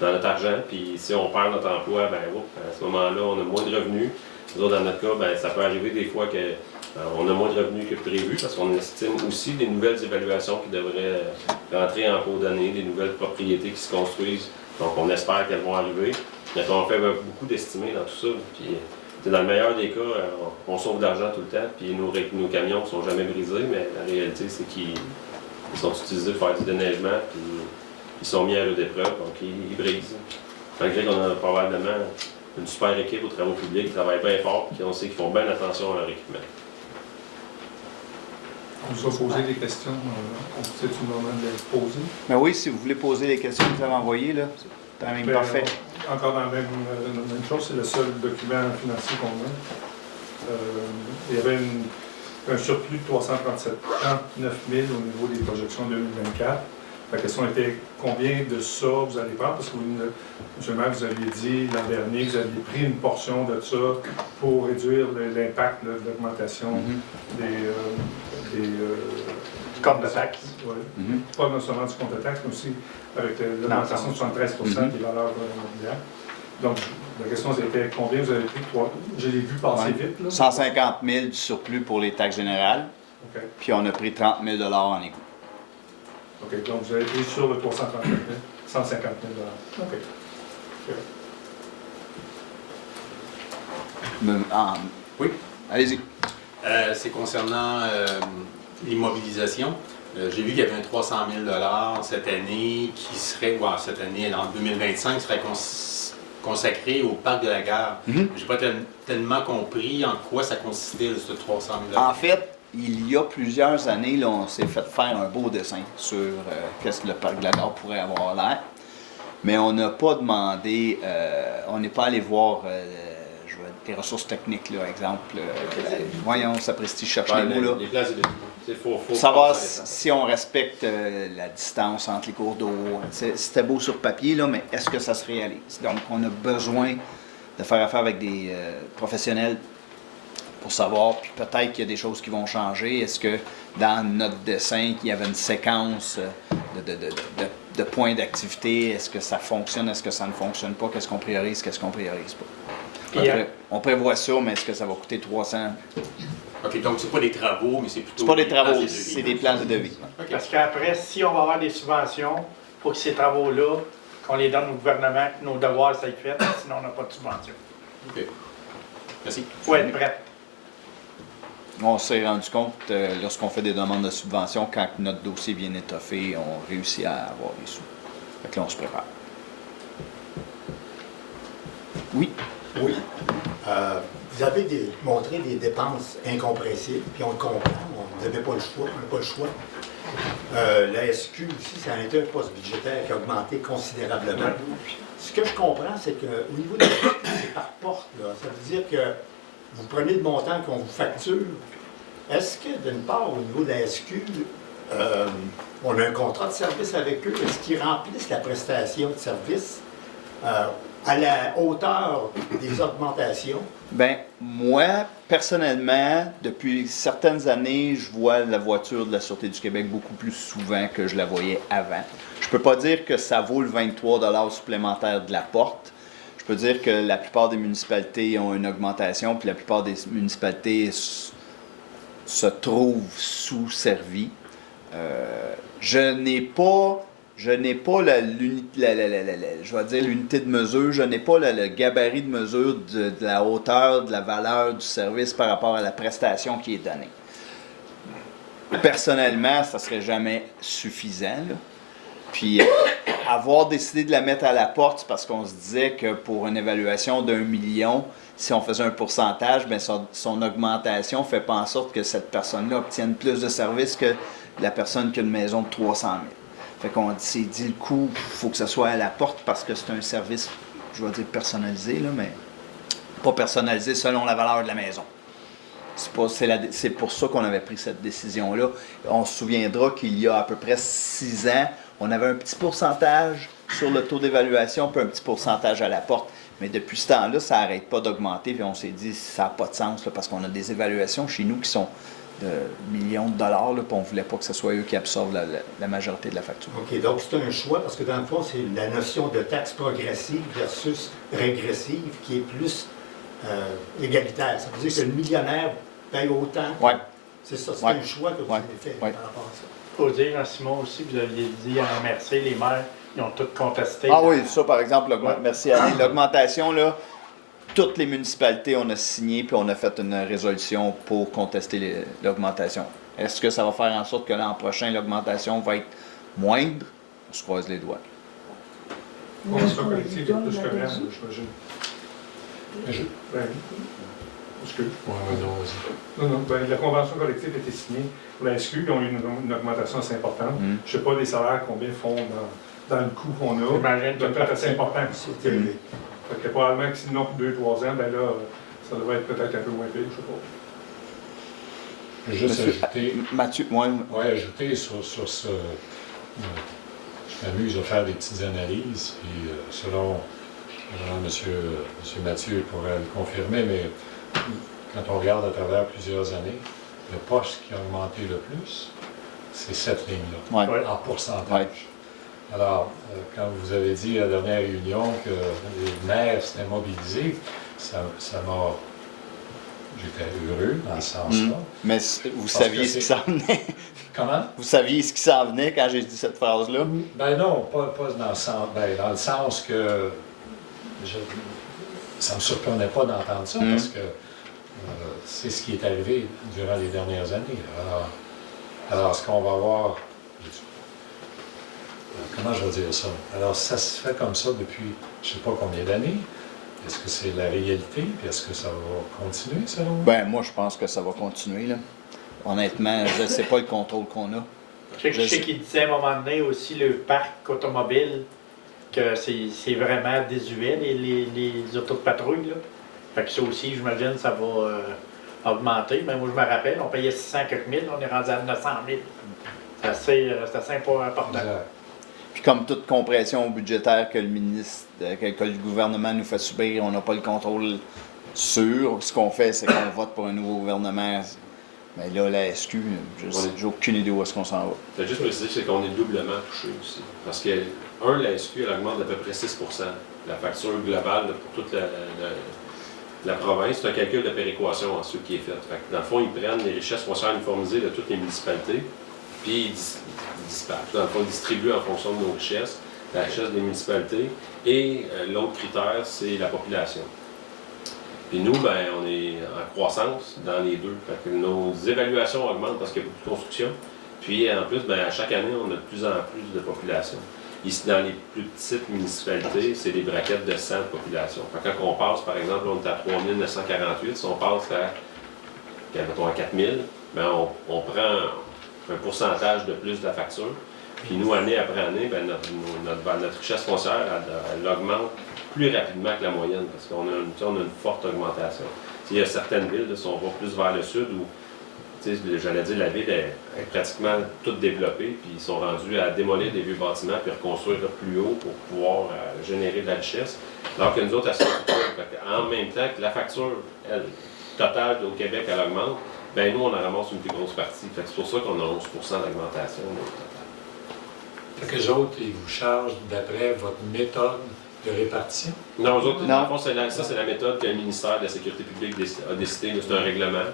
dans notre argent. Puis si on perd notre emploi, ben à ce moment-là, on a moins de revenus. Nous autres, dans notre cas, ben, ça peut arriver des fois qu'on a moins de revenus que prévu, parce qu'on estime aussi des nouvelles évaluations qui devraient rentrer en cours d'année, des nouvelles propriétés qui se construisent. Donc on espère qu'elles vont arriver. Mais on fait beaucoup d'estimés dans tout ça. Puis, dans le meilleur des cas, on sauve de l'argent tout le temps, puis nos camions ne sont jamais brisés, mais la réalité, c'est qu'ils sont utilisés pour faire du déneigement, puis ils sont mis à rude épreuve, donc ils brisent. Malgré qu'on a probablement une super équipe aux travaux publics qui travaille bien fort, qui on sait qu'ils font bien attention à leur équipement. On vous a posé des questions, c'est le moment de les poser. Mais oui, si vous voulez poser les questions que vous avez envoyées, là, c'est quand même parfait. Encore dans la même chose, c'est le seul document financier qu'on a. Il y avait un surplus de 39 000 au niveau des projections 2024. La question était combien de ça vous allez prendre? Parce que M. le maire, vous aviez dit l'an dernier que vous aviez pris une portion de ça pour réduire l'impact de l'augmentation des compte de taxes. Ouais. Pas seulement du compte de taxes, mais aussi avec l'augmentation de 73 des valeurs immobilières. Donc, la question c'était combien vous avez pris? Je l'ai vu passer vite. Là. 150 000 du surplus pour les taxes générales, puis on a pris 30 000 en écoute. OK, donc vous avez pris sur le 339 000, 150 000 OK. Oui, allez-y. C'est concernant l'immobilisation. J'ai vu qu'il y avait un 300 000 cette année qui serait, cette année, en 2025, serait consacré au parc de la gare. Je n'ai pas tellement compris en quoi ça consistait, ce 300 000 En fait, il y a plusieurs années, là, on s'est fait faire un beau dessin sur qu'est-ce que le parc de la gare pourrait avoir l'air. Mais on n'a pas demandé, on n'est pas allé voir les ressources techniques, là, exemple. Voyons, ça prestige cherche les mots, là. Les places de faut savoir si on respecte la distance entre les cours d'eau. C'était beau sur papier, là, mais est-ce que ça se réalise? Donc, on a besoin de faire affaire avec des professionnels pour savoir, puis peut-être qu'il y a des choses qui vont changer. Est-ce que dans notre dessin, il y avait une séquence de points d'activité? Est-ce que ça fonctionne? Est-ce que ça ne fonctionne pas? Qu'est-ce qu'on priorise? Qu'est-ce qu'on priorise pas? On prévoit ça, mais est-ce que ça va coûter 300? OK, donc c'est pas des travaux, mais c'est plutôt... C'est pas des travaux, c'est des plans de devis. Okay. Parce qu'après, si on va avoir des subventions, faut que ces travaux-là, qu'on les donne au gouvernement, que nos devoirs soient faits, sinon on n'a pas de subvention. OK. Merci. Il faut être prêt. On s'est rendu compte, lorsqu'on fait des demandes de subvention, quand notre dossier vient étoffé, on réussit à avoir les sous. Fait que là, on se prépare. Oui. Oui. Vous avez montré des dépenses incompressibles, puis on le comprend. Vous n'avez pas le choix. On n'a pas le choix. La SQ aussi, ça a été un poste budgétaire qui a augmenté considérablement. Ce que je comprends, c'est qu'au niveau de la SQ, c'est par porte. Là. Ça veut dire que vous prenez le montant qu'on vous facture. Est-ce que, d'une part, au niveau de la SQ, on a un contrat de service avec eux? Est-ce qu'ils remplissent la prestation de service à la hauteur des augmentations? Ben moi, personnellement, depuis certaines années, je vois la voiture de la Sûreté du Québec beaucoup plus souvent que je la voyais avant. Je peux pas dire que ça vaut le 23 $ supplémentaire de la porte. Je peux dire que la plupart des municipalités ont une augmentation, puis la plupart des municipalités se trouvent sous-servies. Je n'ai pas l'unité de mesure, je n'ai pas le gabarit de mesure de la hauteur, de la valeur du service par rapport à la prestation qui est donnée. Personnellement, ça ne serait jamais suffisant, là. Puis, avoir décidé de la mettre à la porte, c'est parce qu'on se disait que pour une évaluation d'1 million, si on faisait un pourcentage, bien, son augmentation ne fait pas en sorte que cette personne-là obtienne plus de services que la personne qui a une maison de 300 000. Fait qu'on s'est dit le coup, il faut que ça soit à la porte parce que c'est un service, je vais dire personnalisé, là, mais pas personnalisé selon la valeur de la maison. C'est pour ça qu'on avait pris cette décision-là. On se souviendra qu'il y a à peu près 6 ans, on avait un petit pourcentage sur le taux d'évaluation, puis un petit pourcentage à la porte. Mais depuis ce temps-là, ça n'arrête pas d'augmenter, puis on s'est dit ça n'a pas de sens, là, parce qu'on a des évaluations chez nous qui sont de millions de dollars, là, puis on ne voulait pas que ce soit eux qui absorbent la majorité de la facture. OK, donc c'est un choix, parce que dans le fond, c'est la notion de taxe progressive versus régressive qui est plus égalitaire. Ça veut dire que le millionnaire paye autant. Oui. C'est ça, c'est Ouais. un choix que vous Ouais. avez fait Ouais. par rapport à ça. Il faut dire, Simon aussi, vous aviez dit à MRC, les maires, ils ont tous contesté. Ah oui, ça par exemple, merci Alain. L'augmentation, là, toutes les municipalités, on a signé puis on a fait une résolution pour contester l'augmentation. Est-ce que ça va faire en sorte que l'an prochain, l'augmentation va être moindre? On se croise les doigts. Convention collective est plus que même, j'imagine. Ben, excuse. Non, vas-y. Non, ben, la convention collective a été signée pour la SQ, ils ont eu une augmentation assez importante. Je ne sais pas les salaires combien font dans le coût qu'on a. J'imagine que C'est assez important. C'est élevé. Fait que probablement que sinon pour 2-3 ans, ben là, ça devrait être peut-être un peu moins pire, je sais pas. Je vais juste ajouter, Mathieu, moi, ajouter sur ce. Je m'amuse à faire des petites analyses, puis selon M. Mathieu pourrait le confirmer, mais quand on regarde à travers plusieurs années, le poste qui a augmenté le plus, c'est cette ligne-là, ouais. en pourcentage. Ouais. Alors, quand vous avez dit à la dernière réunion que les maires s'étaient mobilisés, ça m'a... J'étais heureux dans ce sens-là. Mais vous saviez ce qui s'en venait. Comment? Vous saviez ce qui s'en venait quand j'ai dit cette phrase-là? Ben non, pas dans le sens... Ben, dans le sens que... ça ne me surprenait pas d'entendre ça, parce que c'est ce qui est arrivé durant les dernières années. Alors ce qu'on va voir... Comment je vais dire ça? Alors, ça se fait comme ça depuis je ne sais pas combien d'années. Est-ce que c'est la réalité? Puis est-ce que ça va continuer, selon vous? Ben, moi, je pense que ça va continuer, là. Honnêtement, je ne sais pas le contrôle qu'on a. Je sais qu'il disait à un moment donné aussi, le parc automobile, que c'est vraiment désuet, les autos de patrouille, là. Fait que ça aussi, j'imagine, ça va augmenter. Mais moi, je me rappelle, on payait 600 quelques mille, on est rendu à 900 000. C'est assez important. Exact. Puis comme toute compression budgétaire que le gouvernement nous fait subir, on n'a pas le contrôle sur. Ce qu'on fait, c'est qu'on vote pour un nouveau gouvernement. Mais là, la SQ, j'ai aucune idée où est-ce qu'on s'en va. Je vais juste préciser, c'est qu'on est doublement touché aussi. Parce que, la SQ, elle augmente d'à peu près 6 la facture globale là, pour toute la province. C'est un calcul de péréquation ensuite qui est fait. Fait que, dans le fond, ils prennent les richesses foncières uniformisées de toutes les municipalités, puis puis ils dispatchent. Dans le fond, ils distribuent en fonction de nos richesses, la richesse des municipalités. Et l'autre critère, c'est la population. Puis nous, ben, on est en croissance dans les deux. Fait que nos évaluations augmentent parce qu'il y a beaucoup de construction. Puis en plus, ben, à chaque année, on a de plus en plus de population. Ici, dans les plus petites municipalités, c'est des braquettes de 100 de population. Fait que quand on passe, par exemple, on est à 3948, si on passe à 4000, ben, on prend un pourcentage de plus de la facture. Puis nous, année après année, ben, notre richesse foncière, elle augmente plus rapidement que la moyenne parce qu'on a une forte augmentation. Il y a certaines villes, si on va plus vers le sud, où j'allais dire la ville est pratiquement toute développée, puis ils sont rendus à démolir des vieux bâtiments puis reconstruire plus haut pour pouvoir générer de la richesse. Alors que nous autres, en même temps que la facture totale au Québec, elle augmente, ben nous, on en ramasse une plus grosse partie. C'est pour ça qu'on a 11 d'augmentation. Fait que les autres, ils vous chargent d'après votre méthode de répartition? Non, eux autres, Non. dans le fond, c'est la méthode que le ministère de la Sécurité publique a décidé. C'est un règlement.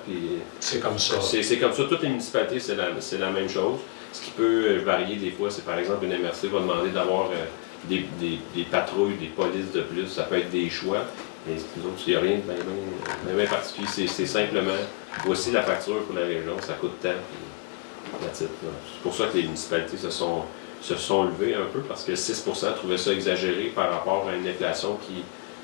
C'est comme ça. C'est comme ça. Toutes les municipalités, c'est la même chose. Ce qui peut varier des fois, c'est par exemple une MRC va demander d'avoir des patrouilles, des polices de plus. Ça peut être des choix. Mais nous autres, il n'y a rien de bien particulier. C'est simplement, voici la facture pour la région, ça coûte tant. C'est pour ça que les municipalités se sont levées un peu, parce que 6 trouvaient ça exagéré par rapport à une inflation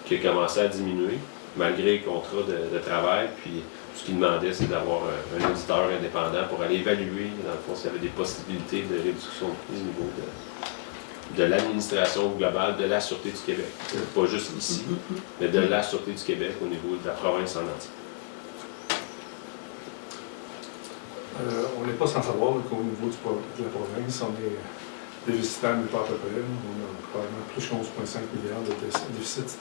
qui a commencé à diminuer, malgré les contrats de travail. Puis ce qu'ils demandaient, c'est d'avoir un auditeur indépendant pour aller évaluer, dans le fond, s'il y avait des possibilités de réduction de prix au niveau de l'administration globale de la Sûreté du Québec. Pas juste ici, mais de la Sûreté du Québec au niveau de la province en entier. On n'est pas sans savoir qu'au niveau de la province, on est déficitaire, mais pas à peu près. On a probablement plus que 11,5 milliards de déficit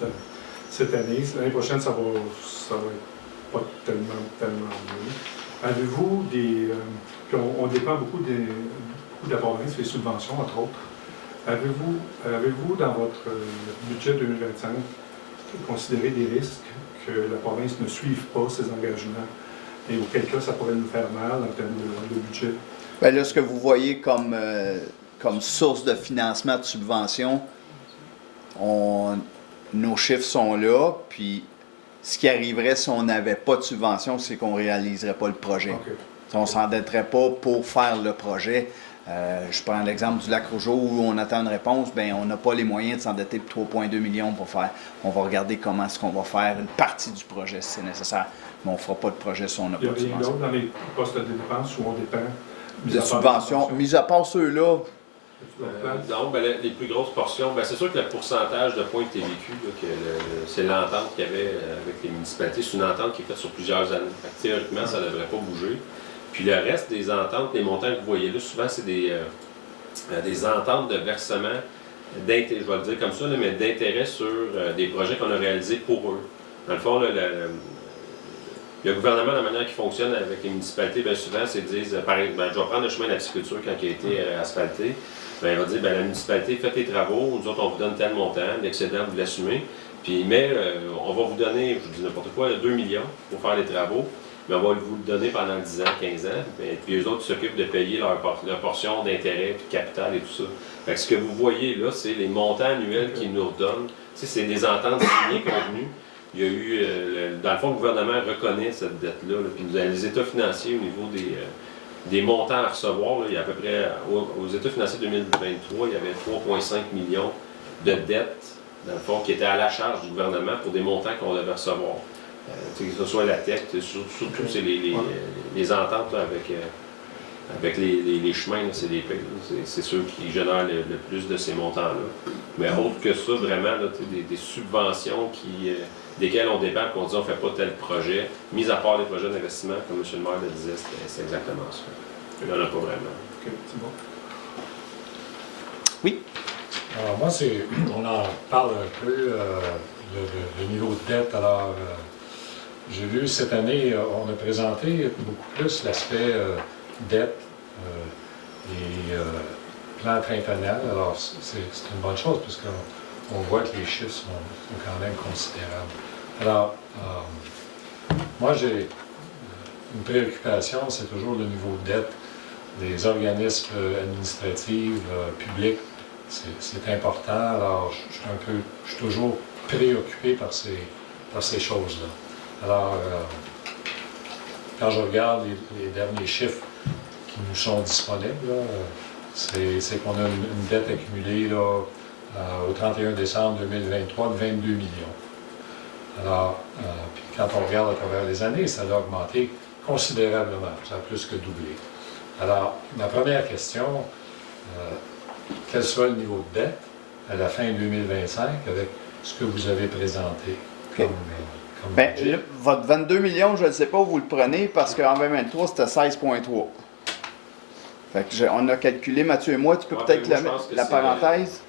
cette année. L'année prochaine, ça va être pas tellement mieux. Avez-vous des... puis on dépend beaucoup de la province, les subventions, entre autres. Avez-vous dans votre budget 2025 considéré des risques que la province ne suive pas ses engagements et auquel cas ça pourrait nous faire mal en termes de budget? Bien là, ce que vous voyez comme source de financement de subvention, nos chiffres sont là, puis ce qui arriverait si on n'avait pas de subvention, c'est qu'on ne réaliserait pas le projet. Okay. On ne s'endetterait pas pour faire le projet. Je prends l'exemple du Lac-Rougeau où on attend une réponse, bien, on n'a pas les moyens de s'endetter pour 3,2 millions pour faire. On va regarder comment est-ce qu'on va faire une partie du projet si c'est nécessaire. Mais on ne fera pas de projet si on n'a pas de subvention. Il y a rien d'autre dans les postes de dépenses où on dépend De subventions, mis à part ceux-là. Non, ben, les plus grosses portions, ben, c'est sûr que le pourcentage de points TVQ, c'est l'entente qu'il y avait avec les municipalités. C'est une entente qui est faite sur plusieurs années. Fait que, théoriquement, ça ne devrait pas bouger. Puis le reste des ententes, les montants que vous voyez là, souvent, c'est des ententes de versement, je vais le dire comme ça, là, mais d'intérêt sur des projets qu'on a réalisés pour eux. Dans le fond, là, le gouvernement, la manière qu'il fonctionne avec les municipalités, bien souvent, c'est de dire, je vais prendre le chemin de la pisciculture quand il a été asphalté. Bien, il va dire, la municipalité, faites les travaux, nous autres, on vous donne tel montant, l'excédent, vous l'assumez. Puis, mais on va vous donner, je vous dis n'importe quoi, 2 millions pour faire les travaux, mais on va vous le donner pendant 10 ans, 15 ans. Puis les autres s'occupent de payer leur portion d'intérêt, puis de capital et tout ça. Fait que ce que vous voyez là, c'est les montants annuels qu'ils nous redonnent. Tu sais, c'est des ententes signées, convenues. Il y a eu, dans le fond, le gouvernement reconnaît cette dette-là, puis les états financiers au niveau des montants à recevoir, là, il y a à peu près, aux états financiers 2023, il y avait 3,5 millions de dettes, dans le fond, qui étaient à la charge du gouvernement pour des montants qu'on devait recevoir. Que ce soit la TEC, surtout c'est les ententes là, avec les chemins, c'est les pays. C'est ceux qui génèrent le plus de ces montants-là. Mais autre que ça, vraiment, là, des subventions desquelles on dépend, qu'on dit on ne fait pas tel projet, mis à part les projets d'investissement, comme M. le maire le disait, c'est exactement ça. Il n'y en a pas vraiment. OK, c'est bon. Oui. Alors moi, on en parle un peu, le niveau de dette. Alors, j'ai vu cette année, on a présenté beaucoup plus l'aspect dette et plan quinquennal. Alors, c'est une bonne chose parce qu'on voit que les chiffres sont quand même considérables. Alors, moi, j'ai une préoccupation, c'est toujours le niveau de dette les organismes administratifs, publics, c'est important. Alors, je suis toujours préoccupé par ces choses-là. Alors, quand je regarde les derniers chiffres qui nous sont disponibles, là, c'est qu'on a une dette accumulée là, au 31 décembre 2023 de 22 millions. Alors, puis quand on regarde à travers les années, ça a augmenté considérablement, ça a plus que doublé. Alors, ma première question, quel sera le niveau de dette à la fin 2025 avec ce que vous avez présenté comme Ben, budget? votre 22 millions, je ne sais pas où vous le prenez parce qu'en 2023, c'était 16,3. Fait que on a calculé, Mathieu et moi, tu peux Ouais, peut-être mais moi, je pense que la c'est parenthèse.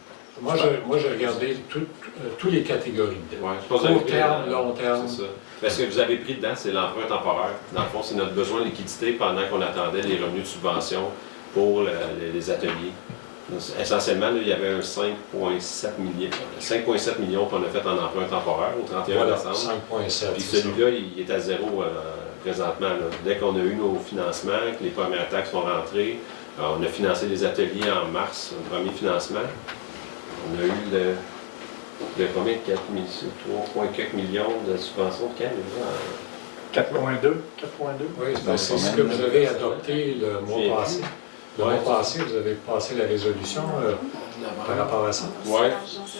Moi, j'ai regardé toutes les catégories de dette. Ouais, je pense que vous avez Court pris terme, le- long terme. C'est ça. Parce que vous avez pris dedans, c'est l'emprunt temporaire. Dans le fond, c'est notre besoin de liquidité pendant qu'on attendait les revenus de subvention pour les ateliers. Donc, essentiellement, là, il y avait un 5,7 millions. 5,7 millions qu'on a fait en emprunt temporaire au 31 Voilà, décembre. 5,7. Puis c'est ça. celui-là, il est à zéro présentement. Là. Dès qu'on a eu nos financements, que les premières taxes sont rentrées, on a financé des ateliers en mars, un premier financement. On a eu le combien? 3 quelques millions de subventions de quand? Déjà, 4,2. Oui, c'est ce que vous avez adopté le mois passé. Le Ouais. mois passé, vous avez passé la résolution par rapport à ça. Oui,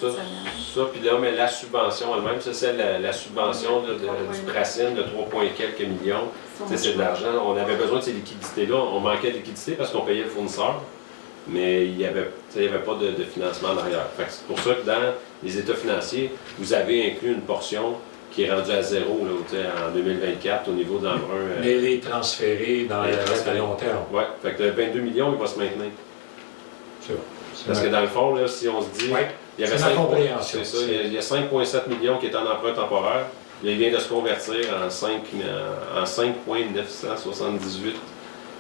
ça, puis là, mais la subvention elle-même, ça c'est la subvention là, du Pracine de 3 quelques millions. Tu sais, c'est de l'argent. On avait besoin de ces liquidités-là. On manquait de liquidités parce qu'on payait le fournisseur, mais il n'y avait pas de financement derrière. Fait que c'est pour ça que dans les états financiers, vous avez inclus une portion qui est rendue à zéro là, tu sais, en 2024 au niveau de l'emprunt. Mais les transférer dans Les la dette à transférer. long terme. Oui, fait que le 22 millions, il va se maintenir. C'est bon. Parce que dans le fond, là, si on se dit, Ouais. il y avait C'est ma 5, compréhension. c'est ça, il y a 5,7 millions qui est en emprunt temporaire. Il vient de se convertir en 5,978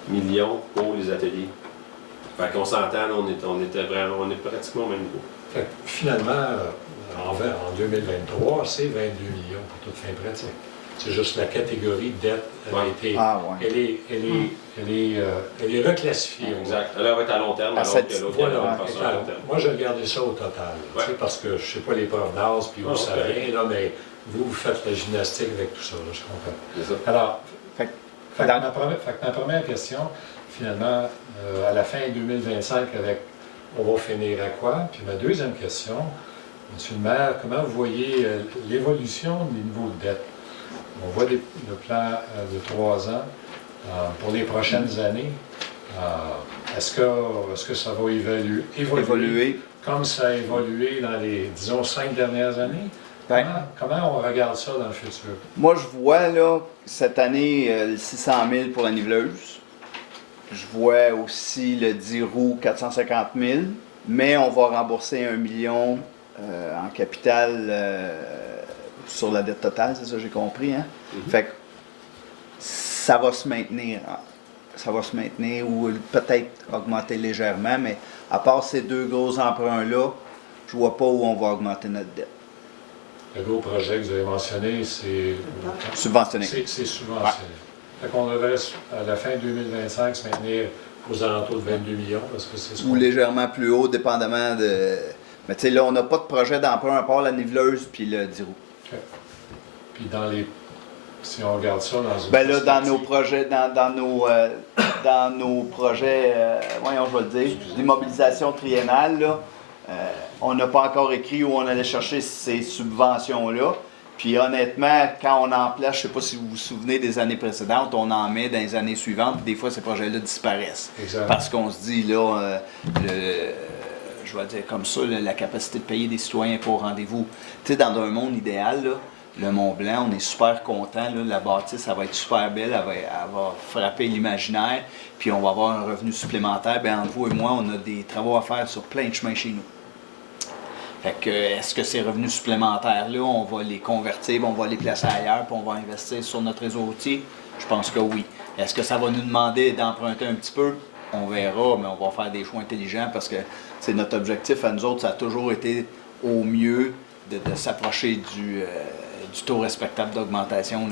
millions pour les ateliers. Fait qu'on s'entend, on est pratiquement au même niveau. Fait que finalement, en 2023, c'est 22 millions pour toute fin pratique. C'est juste la catégorie de dette, elle a Ouais. été, Ah, ouais. elle est reclassifiée. Exact. Elle va être à long terme, À alors cette- que l'autre, Voilà. elle va passer à long terme. Moi, j'ai regardé ça au total, tu sais, Ouais. parce que je ne sais pas les provenances puis où Ah, ça ok. vient, là, mais vous faites la gymnastique avec tout ça, là, je comprends. C'est ça. Alors, Fait que fait que dans- ma première question, finalement, à la fin 2025, on va finir à quoi? Puis ma deuxième question, M. le maire, comment vous voyez l'évolution des niveaux de dette? On voit le plan de 3 ans pour les prochaines années. Est-ce que ça va évoluer comme ça a évolué dans les, disons, 5 dernières années? Ben, Comment on regarde ça dans le futur? moi, je vois là, cette année le 600 000 pour la niveleuse. Je vois aussi le 10 roues 450 000, mais on va rembourser 1 million en capital sur la dette totale, c'est ça j'ai compris. Hein? Fait que ça va se maintenir. Ça va se maintenir ou peut-être augmenter légèrement, mais à part ces deux gros emprunts-là, je vois pas où on va augmenter notre dette. Le gros projet que vous avez mentionné, c'est Subventionné. c'est subventionné. Fait qu'on devrait, à la fin 2025, se maintenir aux alentours de 22 millions, parce que c'est ce Ou qu'on... légèrement plus haut, dépendamment de. Mais tu sais, là, on n'a pas de projet d'emprunt à part la niveleuse puis le 10 roues. OK. Puis si on regarde ça dans une Ben là, dans nos perspective- projets, dans nos projets, voyons, je vais le dire, d'immobilisation triennale, là, on n'a pas encore écrit où on allait chercher ces subventions-là. Puis honnêtement, quand on en place, je ne sais pas si vous vous souvenez des années précédentes, on en met dans les années suivantes, puis des fois ces projets-là disparaissent. Exact. Parce qu'on se dit, là, je vais dire comme ça, la capacité de payer des citoyens n'est pas au rendez-vous. Tu sais, dans un monde idéal, là, le Mont-Blanc, on est super content, là, la bâtisse, elle va être super belle, elle va frapper l'imaginaire, puis on va avoir un revenu supplémentaire. Bien, entre vous et moi, on a des travaux à faire sur plein de chemins chez nous. Fait que, est-ce que ces revenus supplémentaires-là, on va les convertir, on va les placer ailleurs, puis on va investir sur notre réseau routier? Je pense que oui. Est-ce que ça va nous demander d'emprunter un petit peu? On verra, mais on va faire des choix intelligents parce que c'est notre objectif à nous autres, ça a toujours été au mieux de s'approcher du taux respectable d'augmentation.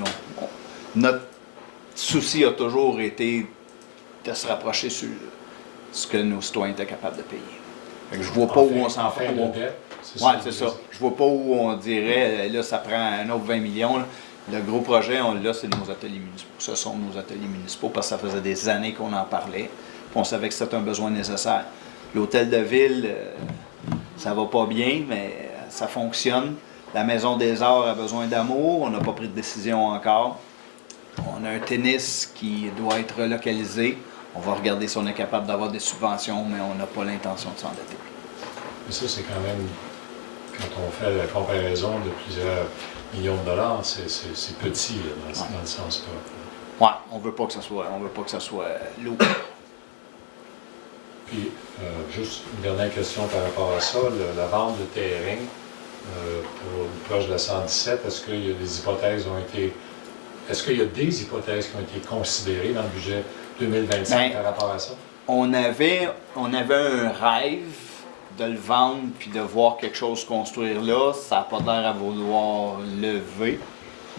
Notre souci a toujours été de se rapprocher sur ce que nos citoyens étaient capables de payer. Fait que je vois pas où on s'en fait. va. Oui, c'est ça. Je vois pas où on dirait, là, ça prend un autre 20 millions. Là. Le gros projet, là, c'est nos ateliers municipaux. Ce sont nos ateliers municipaux parce que ça faisait des années qu'on en parlait. Puis on savait que c'était un besoin nécessaire. L'hôtel de ville, ça va pas bien, mais ça fonctionne. La Maison des Arts a besoin d'amour. On n'a pas pris de décision encore. On a un tennis qui doit être relocalisé. On va regarder si on est capable d'avoir des subventions, mais on n'a pas l'intention de s'endetter. Mais ça, c'est quand même, quand on fait la comparaison de plusieurs millions de dollars, c'est petit là, dans le sens propre. Ouais, on veut pas que ça soit lourd. Puis, juste une dernière question par rapport à ça, la vente de terrain pour proche de la 117, est-ce qu'il y a des hypothèses qui ont été considérées dans le budget 2025 par rapport à ça? On avait un rêve de le vendre puis de voir quelque chose construire là. Ça n'a pas l'air à vouloir lever.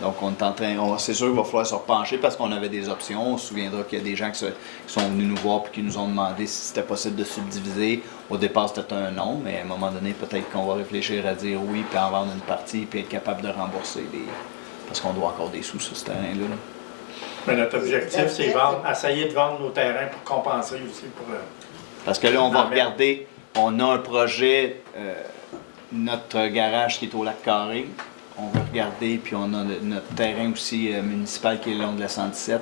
Donc, on est en train. C'est sûr qu'il va falloir se repencher parce qu'on avait des options. On se souviendra qu'il y a des gens qui sont venus nous voir et qui nous ont demandé si c'était possible de subdiviser. Au départ, c'était un non, mais à un moment donné, peut-être qu'on va réfléchir à dire oui puis en vendre une partie puis être capable de rembourser parce qu'on doit encore des sous sur ce terrain-là. Là. Mais notre objectif, c'est essayer de vendre nos terrains pour compenser aussi pour. Parce que là, on va regarder. On a un projet, notre garage qui est au lac Carré. On va regarder, puis on a notre terrain aussi municipal qui est le long de la 117. Il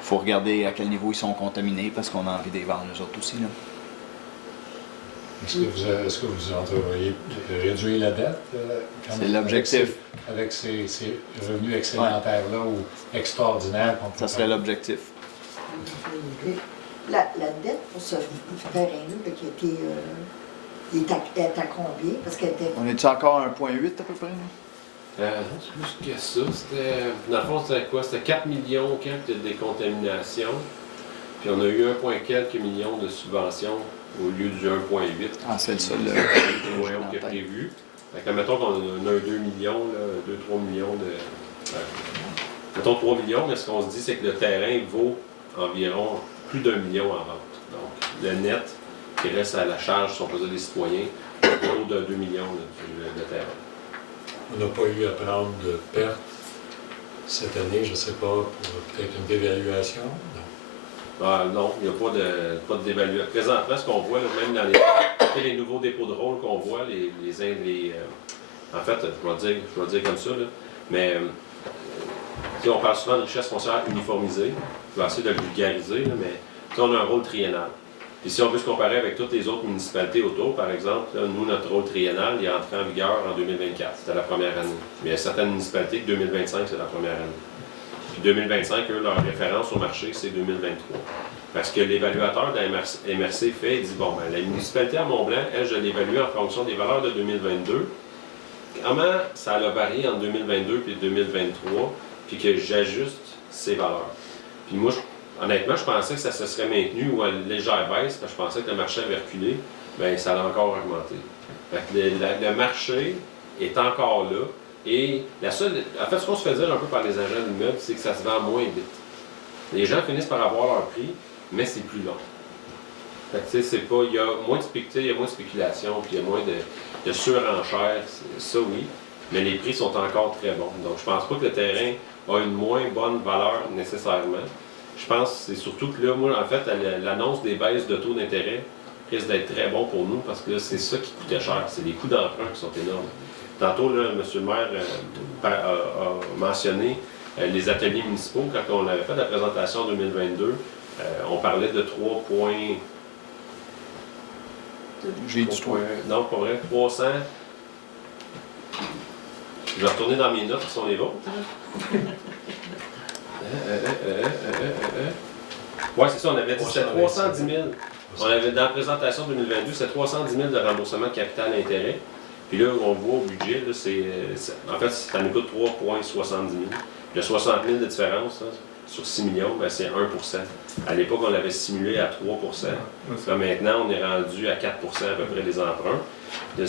faut regarder à quel niveau ils sont contaminés parce qu'on a envie de les vendre nous autres aussi. Là. Est-ce que vous entrevoyez réduire la dette? C'est l'objectif. Avec ces revenus excédentaires-là ou extraordinaires? Ça serait l'objectif. La dette pour ce terrain-là qui est à combien? Parce qu'elle était... On est-tu encore à 1,8 à peu près? Non, c'est plus que ça. Dans le fond, c'était quoi? C'était 4 millions de décontamination. Puis on a eu 1, quelques millions de subventions au lieu du 1,8. Ah, c'est ça le qui est prévu. Fait que mettons qu'on a 2 millions, 2-3 millions de. Mettons 3 millions, mais ce qu'on se dit, c'est que le terrain vaut environ plus d'1 million en vente. Donc, le net qui reste à la charge, si on faisait des citoyens, autour de 2 millions de terrain. On n'a pas eu à prendre de pertes cette année, je ne sais pas, pour peut-être une dévaluation? Non, il n'y a pas de dévaluation. Présentement, ce qu'on voit, là, même dans les nouveaux dépôts de rôle qu'on voit, en fait, je vais dire comme ça, là, mais on parle souvent de richesse foncière uniformisée. Je vais essayer de le vulgariser, là, mais on a un rôle triennal. Puis si on veut se comparer avec toutes les autres municipalités autour, par exemple, là, nous, notre rôle triennal, il est entré en vigueur en 2024. C'était la première année. Mais il y a certaines municipalités que 2025, c'est la première année. Puis 2025, eux, leur référence au marché, c'est 2023. Parce que l'évaluateur de la MRC fait, il dit, bon, ben, la municipalité à Mont-Blanc, elle, je l'évalue en fonction des valeurs de 2022. Comment ça a varié en 2022 puis 2023, puis que j'ajuste ces valeurs. Puis moi, honnêtement, je pensais que ça se serait maintenu ou à une légère baisse, parce que je pensais que le marché avait reculé. Bien, ça a encore augmenté. Fait que le marché est encore là. Et en fait, ce qu'on se fait dire un peu par les agents d'immeubles, c'est que ça se vend moins vite. Les gens finissent par avoir leur prix, mais c'est plus long. Fait que, tu sais, il y a moins de spéculation, puis il y a moins de surenchère, ça oui, mais les prix sont encore très bons. Donc, je pense pas que le terrain a une moins bonne valeur nécessairement. Je pense que c'est surtout que là, moi, en fait, l'annonce des baisses de taux d'intérêt risque d'être très bon pour nous parce que là, c'est ça qui coûtait cher. C'est les coûts d'emprunt qui sont énormes. Tantôt, là, M. le maire a mentionné les ateliers municipaux. Quand on avait fait la présentation en 2022, on parlait de 3 points... J'ai du 3. Non, pas vrai. 300... Je vais retourner dans mes notes qui sont les vôtres. Oui, c'est ça, on avait dit que c'était 310 000. On avait, dans la présentation 2022, c'est 310 000 de remboursement de capital et intérêt. Puis là, on voit au budget, là, en fait, ça nous coûte 3,70 000. Le 60 000 de différence là, sur 6 millions, ben, c'est 1 %. À l'époque, on l'avait simulé à 3 %. Là, maintenant, on est rendu à 4 % à peu près des emprunts. Là,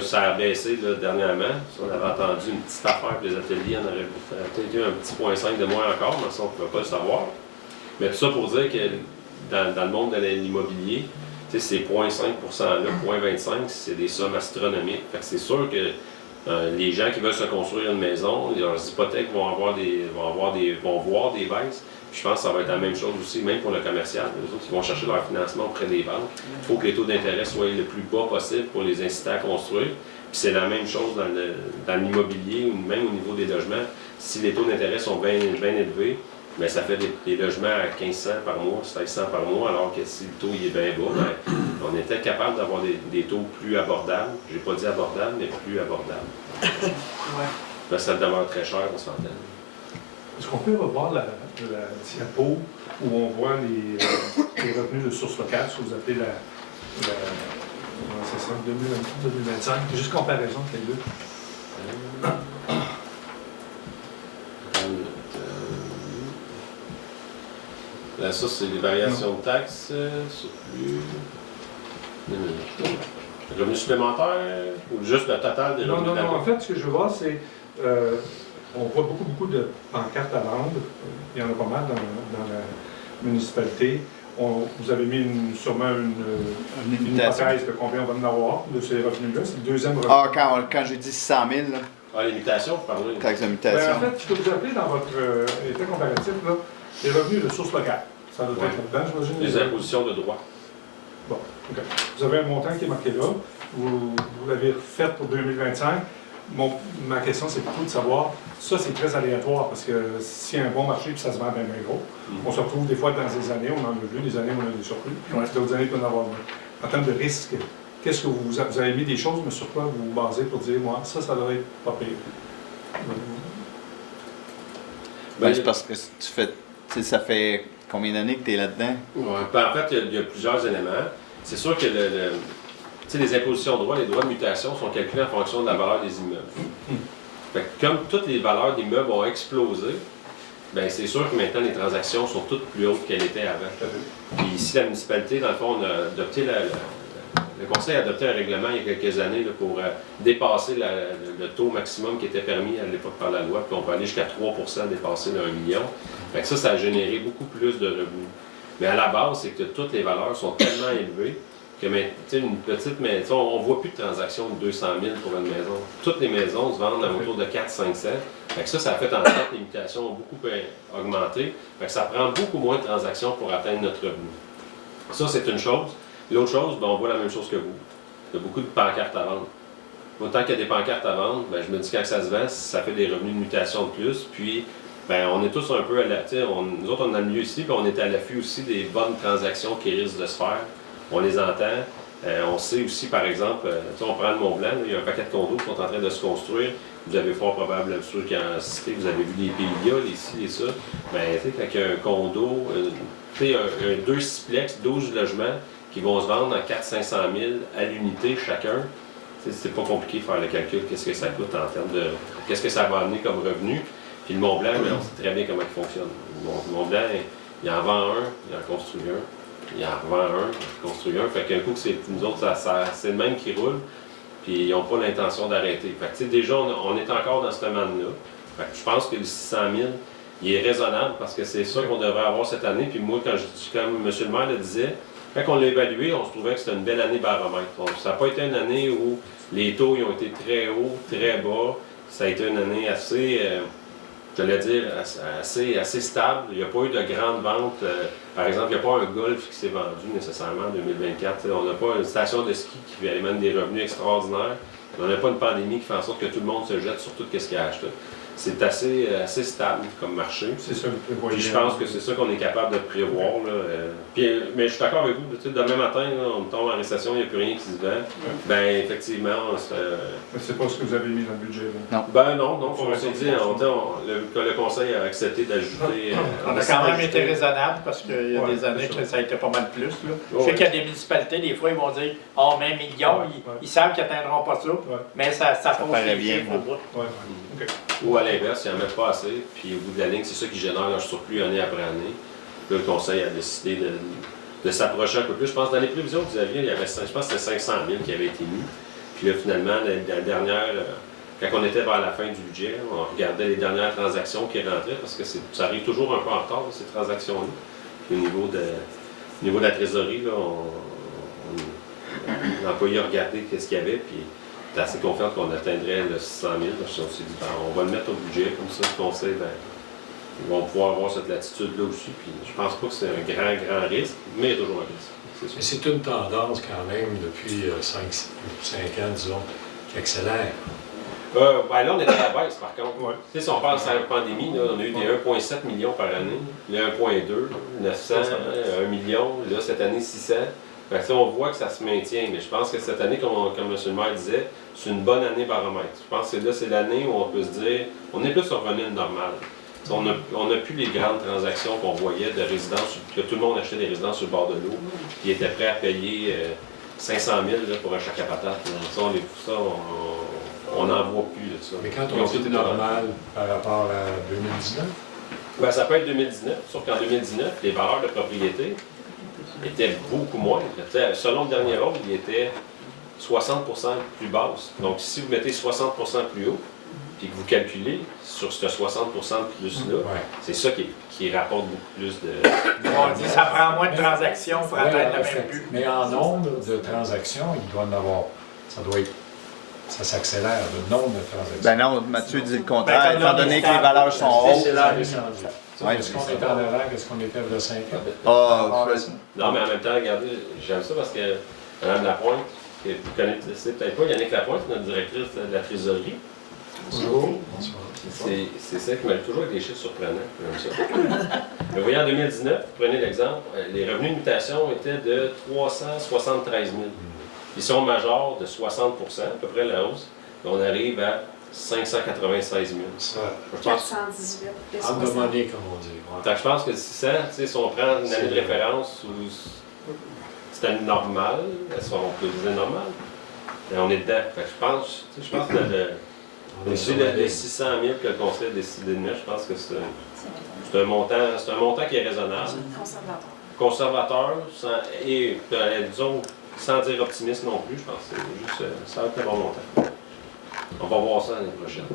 ça a baissé là, dernièrement. Si on avait entendu une petite affaire pour les ateliers, on aurait peut-être eu un petit 0,5 de moins encore, mais ça, on ne pouvait pas le savoir. Mais tout ça pour dire que dans le monde de l'immobilier, tu sais, ces 0,5%-là, 0,25%, c'est des sommes astronomiques. Fait que c'est sûr que les gens qui veulent se construire une maison, leurs hypothèques vont voir des baisses. Puis je pense que ça va être la même chose aussi, même pour le commercial. Les autres, ils vont chercher leur financement auprès des banques. Il faut que les taux d'intérêt soient le plus bas possible pour les inciter à construire. Puis c'est la même chose dans l'immobilier ou même au niveau des logements. Si les taux d'intérêt sont bien élevés, bien, ça fait des logements à 1500 par mois, 1600 par mois, alors que si le taux il est bien bas, bien, on était capable d'avoir des taux plus abordables. Je n'ai pas dit abordables, mais plus abordables. Ouais. Là, ça demeure très cher, on s'entend. Est-ce qu'on peut revoir la diapo où on voit les revenus de source locale, ce que vous appelez c'est ça, 2025, juste comparaison avec les deux? Là, ça, c'est les variations de taxes, surplus. Revenus supplémentaires ou juste le total des revenus? Non, en fait, ce que je veux voir, c'est on voit beaucoup de pancartes à vendre. Il y en a pas mal dans la municipalité. Vous avez mis sûrement une hypothèse de combien on va en avoir de ces revenus-là. C'est le deuxième revenu. Ah, quand j'ai dit 600 000, là, Ah, les mutations, vous parlez? taxe de Ben, mutation. en fait, je peux vous appeler dans votre état comparatif, là, les revenus de source locale. Ça doit Ouais. être là-dedans, j'imagine. Les impositions de droit. Bon, OK. Vous avez un montant qui est marqué là. Vous l'avez fait pour 2025. Ma question, c'est plutôt de savoir, ça, c'est très aléatoire parce que s'il y a un bon marché et ça se vend bien gros, on se retrouve des fois dans des années, on en a vu, des années où on a des surplus, d'autres années, on peut en avoir moins. En termes de risque, qu'est-ce que vous avez mis des choses, mais sur quoi vous vous basez pour dire, moi, ça devrait être pas pire? Ben, c'est parce que ça fait combien d'années que tu es là-dedans? Ouais. Ben, en fait, il y a plusieurs éléments. C'est sûr que les impositions de droit, les droits de mutation sont calculés en fonction de la valeur des immeubles. Fait que comme toutes les valeurs d'immeubles ont explosé, ben c'est sûr que maintenant les transactions sont toutes plus hautes qu'elles étaient avant. Puis ici, la municipalité, dans le fond, on a adopté le conseil a adopté un règlement il y a quelques années là, pour dépasser le taux maximum qui était permis à l'époque par la loi, puis on peut aller jusqu'à 3% dépasser le 1 million. Fait que ça a généré beaucoup plus de revenus. Mais à la base, c'est que toutes les valeurs sont tellement élevées que une petite maison, on ne voit plus de transactions de 200 000 pour une maison. Toutes les maisons se vendent à autour de 400-500. Fait que ça a fait en sorte que les mutations ont beaucoup augmenté. Fait que ça prend beaucoup moins de transactions pour atteindre notre revenu. Ça, c'est une chose. L'autre chose, ben, on voit la même chose que vous. Il y a beaucoup de pancartes à vendre. Autant qu'il y a des pancartes à vendre, ben, je me dis quand ça se vend, ça fait des revenus de mutation de plus. Puis, ben, on est tous un peu à la... nous autres, on est dans le milieu ici, puis on est à l'affût aussi des bonnes transactions qui risquent de se faire. On les entend. On sait aussi, par exemple, on prend le Mont-Blanc, il y a un paquet de condos qui sont en train de se construire. Vous avez fort probablement, ceux qui en cité, vous avez vu les PIA, les ci, les ça. Ben, quand il y a un condo, un 2 siplex, 12 logements qui vont se vendre à 400-500 000 à l'unité chacun, c'est pas compliqué de faire le calcul, qu'est-ce que ça coûte en termes de... Qu'est-ce que ça va amener comme revenu. Puis le Mont-Blanc, on sait très bien comment il fonctionne. Le Mont-Blanc, il en vend un, il en construit un. Il en revend un, il construit un. Fait qu'un coup, nous autres, c'est le même qui roule, puis ils n'ont pas l'intention d'arrêter. Fait que déjà, on est encore dans ce manne-là. Fait que je pense que le 600 000, il est raisonnable parce que c'est ça qu'on devrait avoir cette année. Puis moi, quand je dis, comme M. le maire le disait, quand on l'a évalué, on se trouvait que c'était une belle année baromètre. Donc, ça n'a pas été une année où les taux ils ont été très hauts, très bas. Ça a été une année assez, j'allais dire, assez stable. Il n'y a pas eu de grandes ventes. Par exemple, il n'y a pas un golf qui s'est vendu nécessairement en 2024. On n'a pas une station de ski qui amène des revenus extraordinaires. On n'a pas une pandémie qui fait en sorte que tout le monde se jette sur tout ce qu'il a acheté. C'est assez stable comme marché. C'est ça, Puis je pense que c'est ça qu'on est capable de prévoir. Là. Mais je suis d'accord avec vous. Demain matin, là, on tombe en récession, il n'y a plus rien qui se vend. Ben effectivement, mais c'est pas ce que vous avez mis dans le budget. Là. Non. Ben non, on s'est dit, le conseil a accepté d'ajouter. On a quand même été raisonnable parce qu'il y a des années que ça a été pas mal plus. Là. Je sais qu'il y a des municipalités, des fois, ils vont dire « Oh, mais un million, ils savent qu'ils n'atteindront pas ça. Mais ça fausse les chiffres au bout. Okay. Ou à l'inverse, ils n'en mettent pas assez, puis au bout de la ligne, c'est ça qui génère leur surplus année après année. Puis là, le conseil a décidé de s'approcher un peu plus. Je pense que dans les prévisions que vous aviez, il y avait, je pense que c'était 500 000 qui avaient été mis. Puis là, finalement, la dernière, quand on était vers la fin du budget, on regardait les dernières transactions qui rentraient, parce que ça arrive toujours un peu en retard, ces transactions-là. Au niveau de la trésorerie, là, l'employé a regardé qu'est-ce qu'il y avait, puis il était assez confiant qu'on atteindrait le 600 000. On s'est dit, ben, on va le mettre au budget, comme ça, ce qu'on sait, ben, ils vont pouvoir avoir cette latitude-là aussi. Puis je pense pas que c'est un grand risque, mais il y a toujours un risque. C'est sûr. Mais c'est une tendance quand même depuis 5 ans, disons, qui accélère. Ben là, on est à la baisse, par contre. Ouais. Tu sais, si on parle sans la pandémie, là, on a eu des 1,7 millions par année, les 1,2, 900, 1 million, là, cette année, 600. Fait que, on voit que ça se maintient, mais je pense que cette année, comme M. le maire disait, c'est une bonne année baromètre. Je pense que là, c'est l'année où on peut se dire, on est plus revenu normal. On n'a plus les grandes transactions qu'on voyait de résidences, que tout le monde achetait des résidences sur le bord de l'eau, qui étaient prêts à payer 500 000 là, pour un chèque à patate. Ça, on n'en voit plus de ça. Mais quand Ils ont on dit tout normal par rapport à 2019, ben, ça peut être 2019, sauf qu'en 2019, les valeurs de propriété étaient beaucoup moindres. Selon le dernier ordre, il était 60 plus basse. Donc, si vous mettez 60 plus haut, puis que vous calculez sur ce 60 de plus-là, c'est ça qui rapporte beaucoup plus de... On dit ça prend moins de transactions pour atteindre le même but. mais en nombre de transactions, il doit en avoir. Ça s'accélère, le nombre de transactions. Ben non, Mathieu dit le contraire, Ben, étant donné que les valeurs sont hautes. C'est là descendu. Ouais, Est-ce qu'on est en avant qu'est-ce qu'on était il y a 5 ans? Ah, Non, mais en même temps, regardez, j'aime ça parce que Mme Lapointe, que vous connaissez peut-être pas, Yannick Lapointe, notre directrice de la trésorerie, Bonjour. c'est ça qui m'a toujours avec des chiffres surprenants. J'aime ça. Mais vous voyez, en 2019, prenez l'exemple, les revenus de mutation étaient de 373 000. Ils sont majors de 60 à peu près la hausse. Et on arrive à 596 000. Ça, Je pense, 418. en demandé, comme on dit. fait que je pense que 600, tu sais, si on prend une année de référence où c'était normal, on peut dire normal, mais on est dedans. Fait que je pense que les 600 000 que le conseil a décidé de mettre, je pense que c'est un montant qui est raisonnable, Conservateur. conservateur, et disons, sans dire optimiste non plus, je pense que c'est juste ça va être un bon montant. On va voir ça l'année prochaine.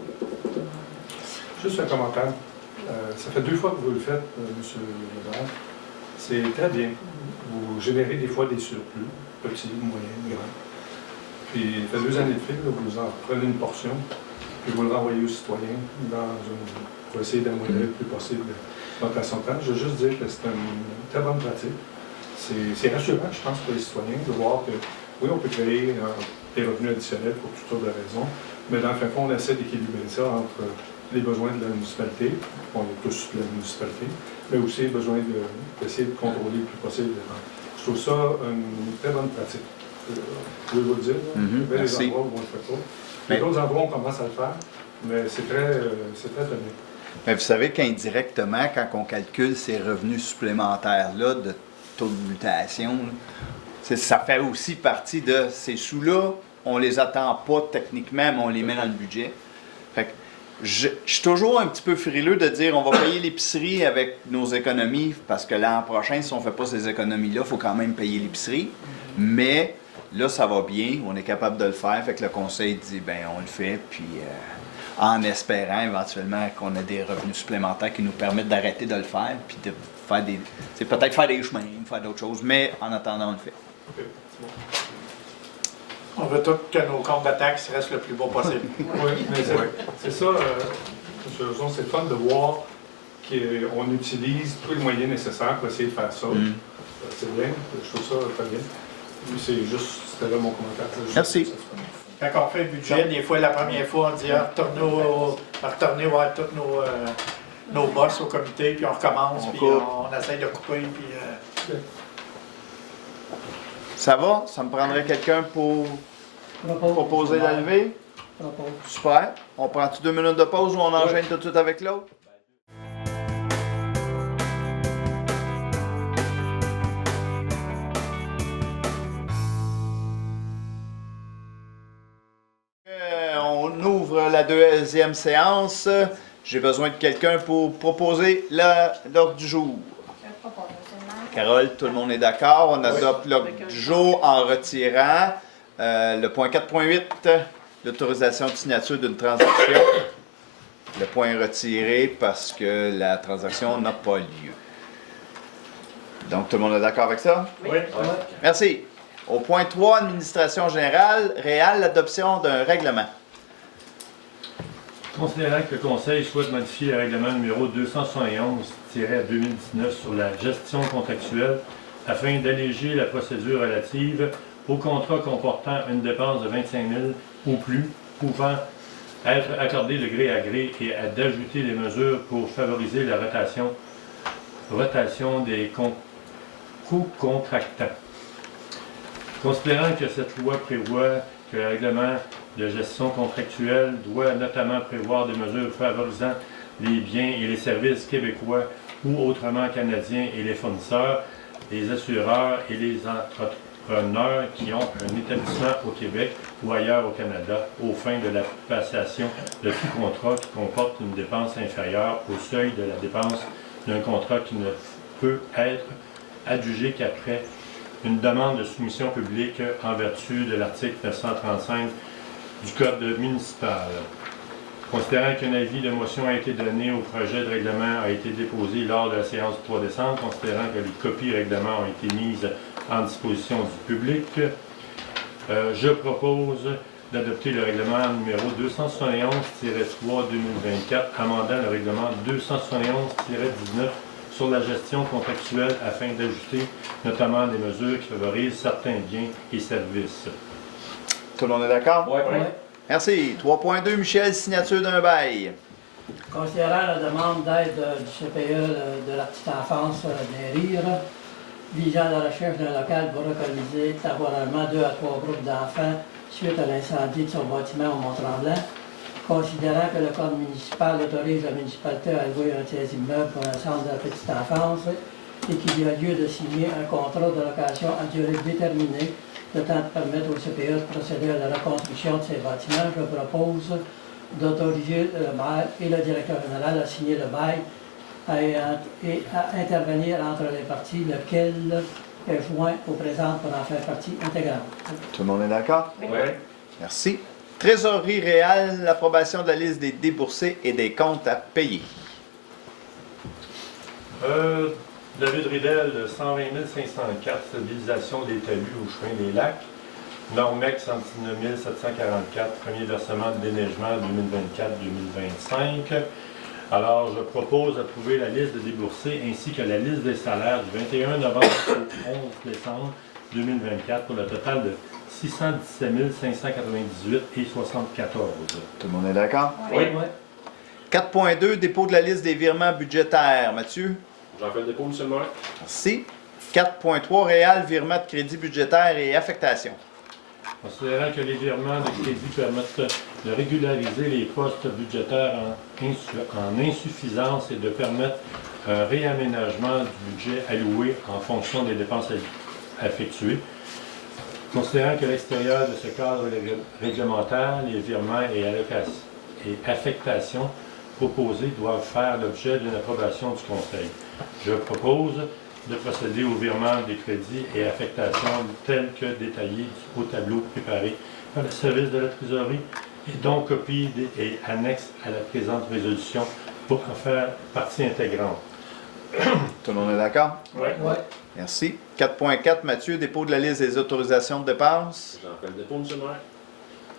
Juste un commentaire. Ça fait 2 fois que vous le faites, M. le maire. C'est très bien. Vous générez des fois des surplus, petits, moyens, grands. Puis, ça fait 2 années de fil, là, vous en prenez une portion, puis vous le renvoyez aux citoyens pour essayer d'amoindrir le plus possible l'augmentation de temps. Je veux juste dire que c'est une très bonne pratique. C'est rassurant, je pense, pour les citoyens de voir que, oui, on peut créer des revenus additionnels pour toutes sortes de raisons, mais dans le fin fond, on essaie d'équilibrer ça entre les besoins de la municipalité, on est tous de la municipalité, mais aussi les besoins d'essayer de contrôler le plus possible. Je trouve ça une très bonne pratique. Je veux vous le dire, il y a des merci. endroits où on ne le fait pas. Il y a d'autres endroits où on commence à le faire, mais c'est très bien. Mais vous savez qu'indirectement, quand on calcule ces revenus supplémentaires-là de taux de mutation, là, ça fait aussi partie de ces sous-là. On les attend pas techniquement, mais on les met dans le budget. Fait que je suis toujours un petit peu frileux de dire on va payer l'épicerie avec nos économies, parce que l'an prochain, si on ne fait pas ces économies-là, il faut quand même payer l'épicerie. Mais là, ça va bien, on est capable de le faire. Fait que le conseil dit, ben on le fait, puis en espérant éventuellement qu'on ait des revenus supplémentaires qui nous permettent d'arrêter de le faire, puis de faire des... C'est peut-être faire des chemins, faire d'autres choses, mais en attendant, on le fait. OK, c'est bon. On veut tous que nos comptes de taxes restent le plus beau possible. Oui, mais c'est ça, M. Lozon, c'est le fun de voir qu'on utilise tous les moyens nécessaires pour essayer de faire ça. C'est bien, je trouve ça très bien. C'était là mon commentaire. Merci. Quand on fait le budget, des fois, la première fois, on dit retournez voir tous nos boss au comité, puis on recommence, puis on essaie de couper, puis... Ça va? Ça me prendrait quelqu'un pour proposer la levée? Super. On prend-tu 2 minutes de pause ou on enchaîne tout de suite avec l'autre? On ouvre la 2e séance. J'ai besoin de quelqu'un pour proposer l'ordre du jour. Carole, tout le monde est d'accord. On adopte l'ordre du jour en retirant le point 4.8, l'autorisation de signature d'une transaction. Le point est retiré parce que la transaction n'a pas lieu. Donc, tout le monde est d'accord avec ça? Oui. Merci. Au point 3, administration générale, réelle, l'adoption d'un règlement. Considérant que le Conseil souhaite modifier le règlement numéro 271-2019 sur la gestion contractuelle afin d'alléger la procédure relative aux contrats comportant une dépense de 25 000 ou plus, pouvant être accordée de gré à gré et d'ajouter des mesures pour favoriser la rotation des co-contractants. Considérant que cette loi prévoit que le règlement de gestion contractuelle doit notamment prévoir des mesures favorisant les biens et les services québécois ou autrement canadiens et les fournisseurs, les assureurs et les entrepreneurs qui ont un établissement au Québec ou ailleurs au Canada aux fins de la passation de tout contrat qui comporte une dépense inférieure au seuil de la dépense d'un contrat qui ne peut être adjugé qu'après une demande de soumission publique en vertu de l'article 935 du Code municipal. Considérant qu'un avis de motion a été donné au projet de règlement a été déposé lors de la séance du 3 décembre, considérant que les copies règlement ont été mises en disposition du public, je propose d'adopter le règlement numéro 271-3-2024, amendant le règlement 271-19 sur la gestion contractuelle afin d'ajouter notamment des mesures qui favorisent certains biens et services. Tout le monde est d'accord? Oui. Merci. 3.2, Michel, signature d'un bail. Considérant la demande d'aide du CPE de la petite enfance des rires, visant la recherche d'un local pour localiser temporairement 2 à 3 groupes d'enfants suite à l'incendie de son bâtiment au Mont-Tremblant, considérant que le code municipal autorise la municipalité à louer un de ses immeubles pour un centre de la petite enfance et qu'il y a lieu de signer un contrat de location à durée déterminée, le temps de permettre au CPE de procéder à la reconstruction de ces bâtiments, je propose d'autoriser le maire et le directeur général à signer le bail et à intervenir entre les parties, lequel est joint au présent pour en faire partie intégrante. Tout le monde est d'accord? Oui. Merci. Trésorerie réelle, l'approbation de la liste des déboursés et des comptes à payer. David Ridel, 120 504, stabilisation des talus au chemin des lacs. Normec, 119 744, premier versement de déneigement 2024-2025. Alors, je propose d'approuver la liste de déboursés ainsi que la liste des salaires du 21 novembre au 11 décembre 2024 pour le total de 617 598 et 74. Tout le monde est d'accord? Oui. 4.2, dépôt de la liste des virements budgétaires. Mathieu? J'en fais le dépôt, M. le maire. Merci. 4.3, réel, virement de crédit budgétaire et affectation. Considérant que les virements de crédit permettent de régulariser les postes budgétaires en insuffisance et de permettre un réaménagement du budget alloué en fonction des dépenses effectuées. Considérant que l'extérieur de ce cadre réglementaire, les virements et affectations proposés doivent faire l'objet d'une approbation du Conseil. Je propose de procéder au virement des crédits et affectations tels que détaillés au tableau préparé par le service de la trésorerie et dont copie et annexe à la présente résolution pour en faire partie intégrante. Tout le monde est d'accord? Oui. Merci. 4.4, Mathieu, dépôt de la liste des autorisations de dépenses. J'en fais le dépôt, M. le maire.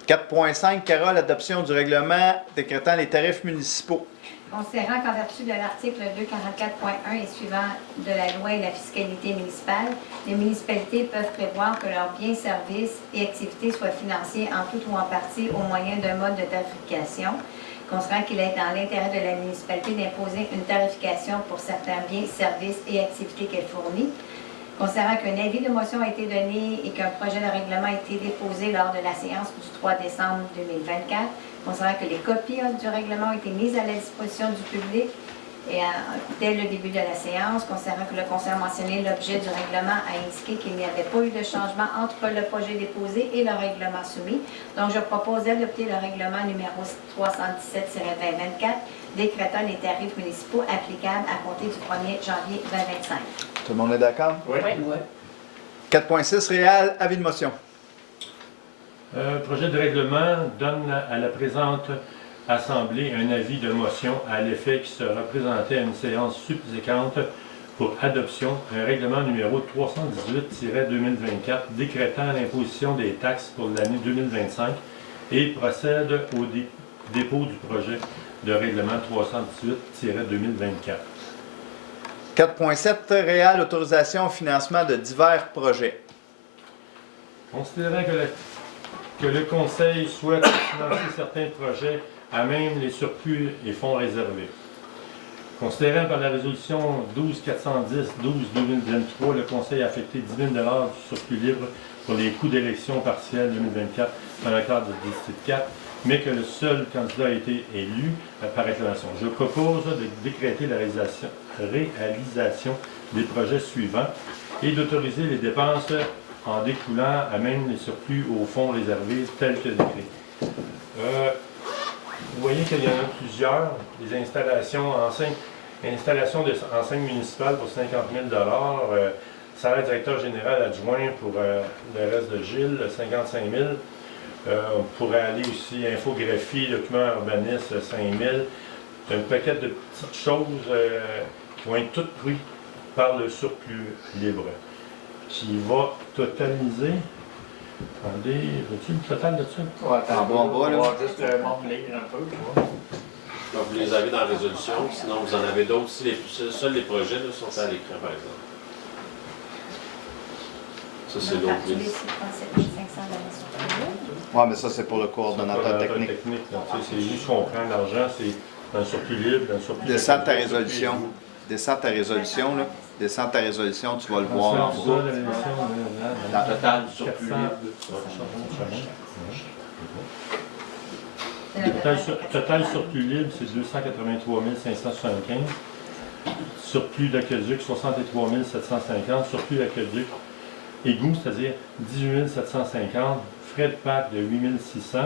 4.5, Carole, adoption du règlement décrétant les tarifs municipaux. Considérant qu'en vertu de l'article 244.1 et suivant de la loi et la fiscalité municipale, les municipalités peuvent prévoir que leurs biens, services et activités soient financés en tout ou en partie au moyen d'un mode de tarification. Considérant qu'il est dans l'intérêt de la municipalité d'imposer une tarification pour certains biens, services et activités qu'elle fournit. Considérant qu'un avis de motion a été donné et qu'un projet de règlement a été déposé lors de la séance du 3 décembre 2024, considérant que les copies du règlement ont été mises à la disposition du public et dès le début de la séance, considérant que le conseil a mentionné l'objet du règlement a indiqué qu'il n'y avait pas eu de changement entre le projet déposé et le règlement soumis. Donc, je propose d'adopter le règlement numéro 317-2024 décrétant les tarifs municipaux applicables à compter du 1er janvier 2025. Tout le monde est d'accord? Oui. 4.6, réel, avis de motion. Projet de règlement donne à la présente Assemblée un avis de motion à l'effet qui sera présenté à une séance subséquente pour adoption un règlement numéro 318-2024 décrétant l'imposition des taxes pour l'année 2025 et procède au dépôt du projet de règlement 318-2024. 4.7 réelle autorisation au financement de divers projets. Considérant que le Conseil souhaite financer certains projets à même les surplus et fonds réservés. Considérant par la résolution 12-410-12-2023, le Conseil a affecté 10 000 $ du surplus libre pour les coûts d'élection partielle 2024 dans le cadre du District 4, mais que le seul candidat a été élu par acclamation. Je propose de décréter la réalisation des projets suivants et d'autoriser les dépenses en découlant à même les surplus aux fonds réservés tels que décrit. Vous voyez qu'il y en a plusieurs, des installations municipales pour 50 000 $, salaire directeur général adjoint pour le reste de Gilles, 55 000 $. On pourrait aller aussi infographie, document urbaniste, 5 000 $. Un paquet de petites choses qui vont être toutes prises par le surplus libre, qui va totaliser. Attendez, veux-tu le total de ça? Ouais, attends, En bas, là. on va juste le monde lire un peu, tu vois. Donc, vous les avez dans la résolution, sinon vous en avez d'autres. Seuls les projets là, sont à l'écran, par exemple. Ça, c'est Donc, l'autre calculer liste. 57 500 de la surplus. Oui, mais ça, c'est pour le coordonnateur technique. Donc, c'est juste qu'on prend l'argent, c'est dans le surplus libre, dans le surplus... Descends ta résolution. Descends ta résolution, là. Descends ta résolution, tu vas le voir en bas. Le total du surplus libre. Total surplus libre, c'est 283 575. Surplus d'aqueduc, 63 750. Surplus d'aqueduc égout, c'est-à-dire 18 750. Frais de parc de 8 600.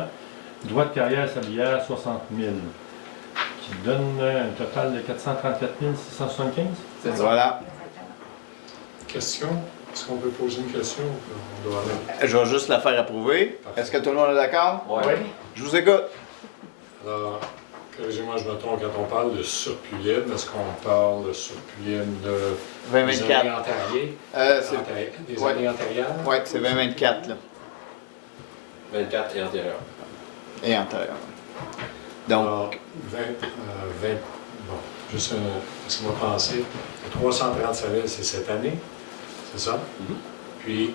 Droit de carrière sablière, 60 000. Qui donne un total de 434 675. Voilà. Question? Est-ce qu'on peut poser une question? On doit aller. Je vais juste la faire approuver. Est-ce que tout le monde est d'accord? Ouais. Je vous écoute. Alors, corrigez-moi, je me trompe, quand on parle de surplus libre, est-ce qu'on parle de surplus libre de des années 2024. antérieures? Des ouais. années antérieures? Oui, c'est 2024, là. 24 et antérieur. Et antérieur. Donc, Alors, 20, bon, juste laissez-moi penser. 337 000, c'est cette année, c'est ça? Puis,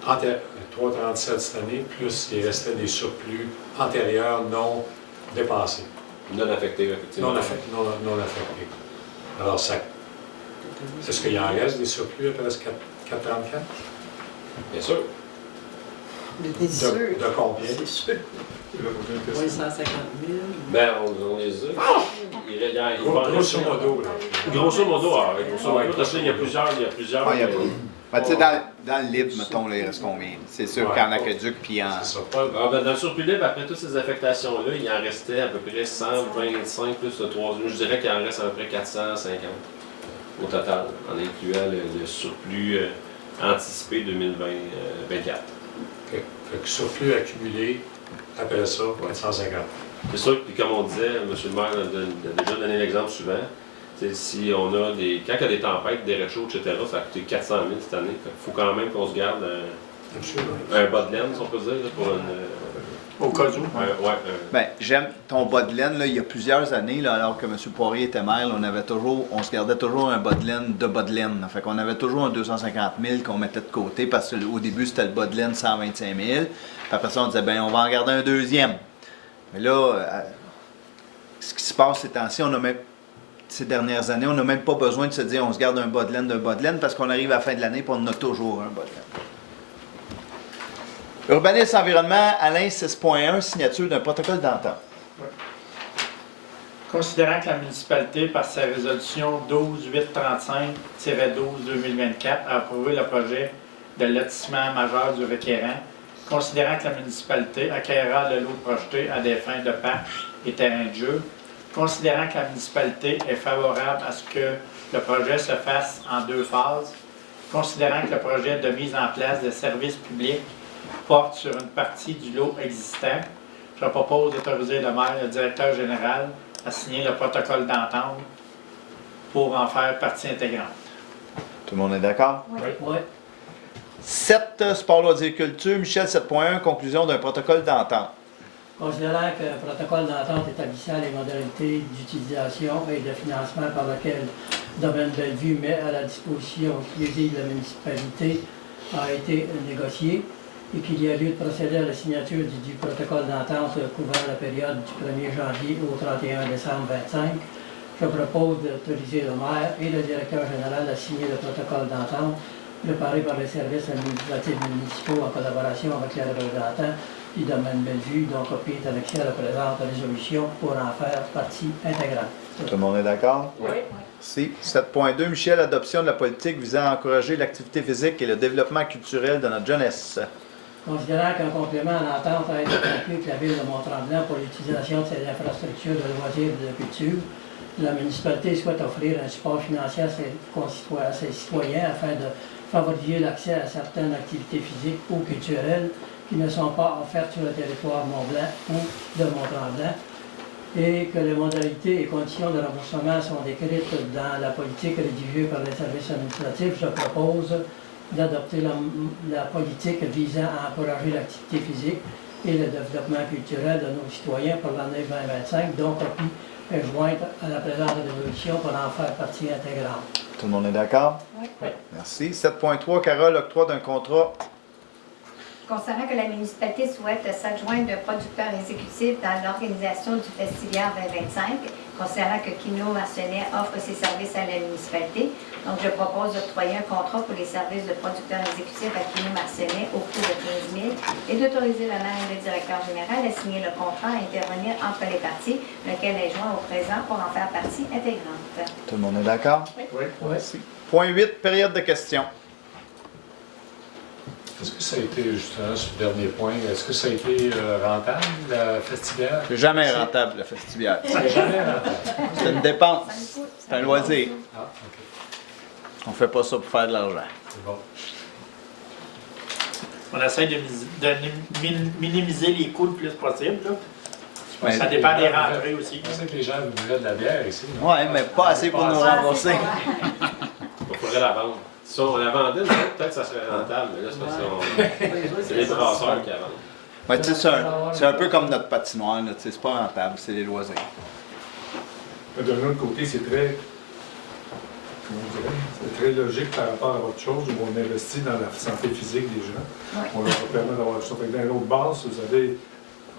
337 cette année, plus il restait des surplus antérieurs non dépensés. Non affecté, effectivement. Non affectés. Alors, ça. Est-ce qu'il en reste des surplus après ce 434? Bien sûr. Mais t'es sûr? De combien? C'est sûr. Oui, 150 000. Ben, on les a. Grosso modo, là. Grosso modo, parce qu'il y a plusieurs. il y a ben, tu sais, dans le libre, mettons, là, il reste combien? C'est sûr qu'en aqueduc, puis en... C'est ça, pas Ben, dans le surplus libre, après toutes ces affectations-là, il en restait à peu près 125 plus le 3. Je dirais qu'il en reste à peu près 450 au total, en incluant le surplus anticipé 2024. OK. Fait que surplus accumulé, après ça, va être 150. C'est sûr, puis comme on disait, M. le maire a déjà donné l'exemple souvent. Si on a des. Quand il y a des tempêtes, des réchauds, etc., ça a coûté 400 000 cette année. Il faut quand même qu'on se garde un bas de laine, si on peut dire, là, pour une. Au cas où. Ben, j'aime ton bas de laine, là, il y a plusieurs années, là, alors que M. Poirier était maire, là, on se gardait toujours un bas de laine de bas de laine. Là. Fait qu'on avait toujours un 250 000 qu'on mettait de côté, parce qu'au début, c'était le bas de laine 125 000. Puis après ça, on disait, ben, on va en garder un deuxième. Mais là, ce qui se passe ces temps-ci, ces dernières années, on n'a même pas besoin de se dire on se garde un bas de laine d'un bas de laine parce qu'on arrive à la fin de l'année et on en a toujours un bas de laine. Urbanisme environnement, Alain 6.1, signature d'un protocole d'entente. Considérant que la municipalité, par sa résolution 12-835-12-2024, a approuvé le projet de lotissement majeur du requérant, considérant que la municipalité acquérera le lot projeté à des fins de parc et terrain de jeu, considérant que la municipalité est favorable à ce que le projet se fasse en 2 phases, considérant que le projet de mise en place de services publics porte sur une partie du lot existant, je propose d'autoriser le maire et le directeur général à signer le protocole d'entente pour en faire partie intégrante. Tout le monde est d'accord? Oui. Oui. 7, sport, loisirs, culture. Michel, 7.1, conclusion d'un protocole d'entente. Considérant que le protocole d'entente établissant les modalités d'utilisation et de financement par lequel Domaine Bellevue met à la disposition exclusive de la municipalité a été négocié et qu'il y a lieu de procéder à la signature du protocole d'entente couvrant la période du 1er janvier au 31 décembre 2025, je propose d'autoriser le maire et le directeur général à signer le protocole d'entente préparé par les services administratifs municipaux en collaboration avec les représentants du Domaine Bellevue, dont copie est annexée à la présente résolution pour en faire partie intégrante. Tout le monde est d'accord? Oui. Merci. 7.2, Michel, adoption de la politique visant à encourager l'activité physique et le développement culturel de notre jeunesse. Considérant qu'un complément à l'entente a été conclu avec la Ville de Mont-Tremblant pour l'utilisation de ses infrastructures de loisirs et de culture, la municipalité souhaite offrir un support financier à ses citoyens afin de favoriser l'accès à certaines activités physiques ou culturelles qui ne sont pas offertes sur le territoire Mont-Blanc ou de Mont-Tremblant, et que les modalités et conditions de remboursement sont décrites dans la politique rédigée par les services administratifs. Je propose d'adopter la politique visant à encourager l'activité physique et le développement culturel de nos citoyens pour l'année 2025, dont copie est jointe à la présente résolution pour en faire partie intégrante. Tout le monde est d'accord? Oui. Merci. 7.3, Carole, octroi d'un contrat. Concernant que la municipalité souhaite s'adjoindre de producteur exécutif dans l'organisation du Festivière 2025, considérant que Kino Marcenet offre ses services à la municipalité, donc je propose d'octroyer un contrat pour les services de producteur exécutif à Kino Marcenet au coût de 15 000 et d'autoriser le maire et le directeur général à signer le contrat et intervenir entre les parties, lequel est joint au présent pour en faire partie intégrante. Tout le monde est d'accord? Oui. Merci. Point 8, période de questions. Est-ce que ça a été, justement, sur le dernier point, est-ce que ça a été rentable, la festivière? C'est jamais rentable, le festivière. C'est jamais rentable. C'est une dépense. Ça nous coûte. C'est un loisir. Ah, OK. On fait pas ça pour faire de l'argent. C'est bon. On essaie de minimiser les coûts le plus possible. Là. Ouais. Ça dépend des rentrées aussi. Je sais que les gens buvaient de la bière ici. non? Ouais, mais pas assez pour nous rembourser. Il faudrait la vendre. Si on la vendait, peut-être que ça serait rentable, mais là, c'est parce que c'est les brasseurs qui la vendent. Mais tu sais, c'est un peu comme notre patinoire, là, tu sais, c'est pas rentable, c'est les loisirs. Mais d'un autre côté, c'est très, comment on dirait, c'est très logique par rapport à autre chose où on investit dans la santé physique des gens. Oui. On leur permet d'avoir ça. Fait que dans l'autre base, vous avez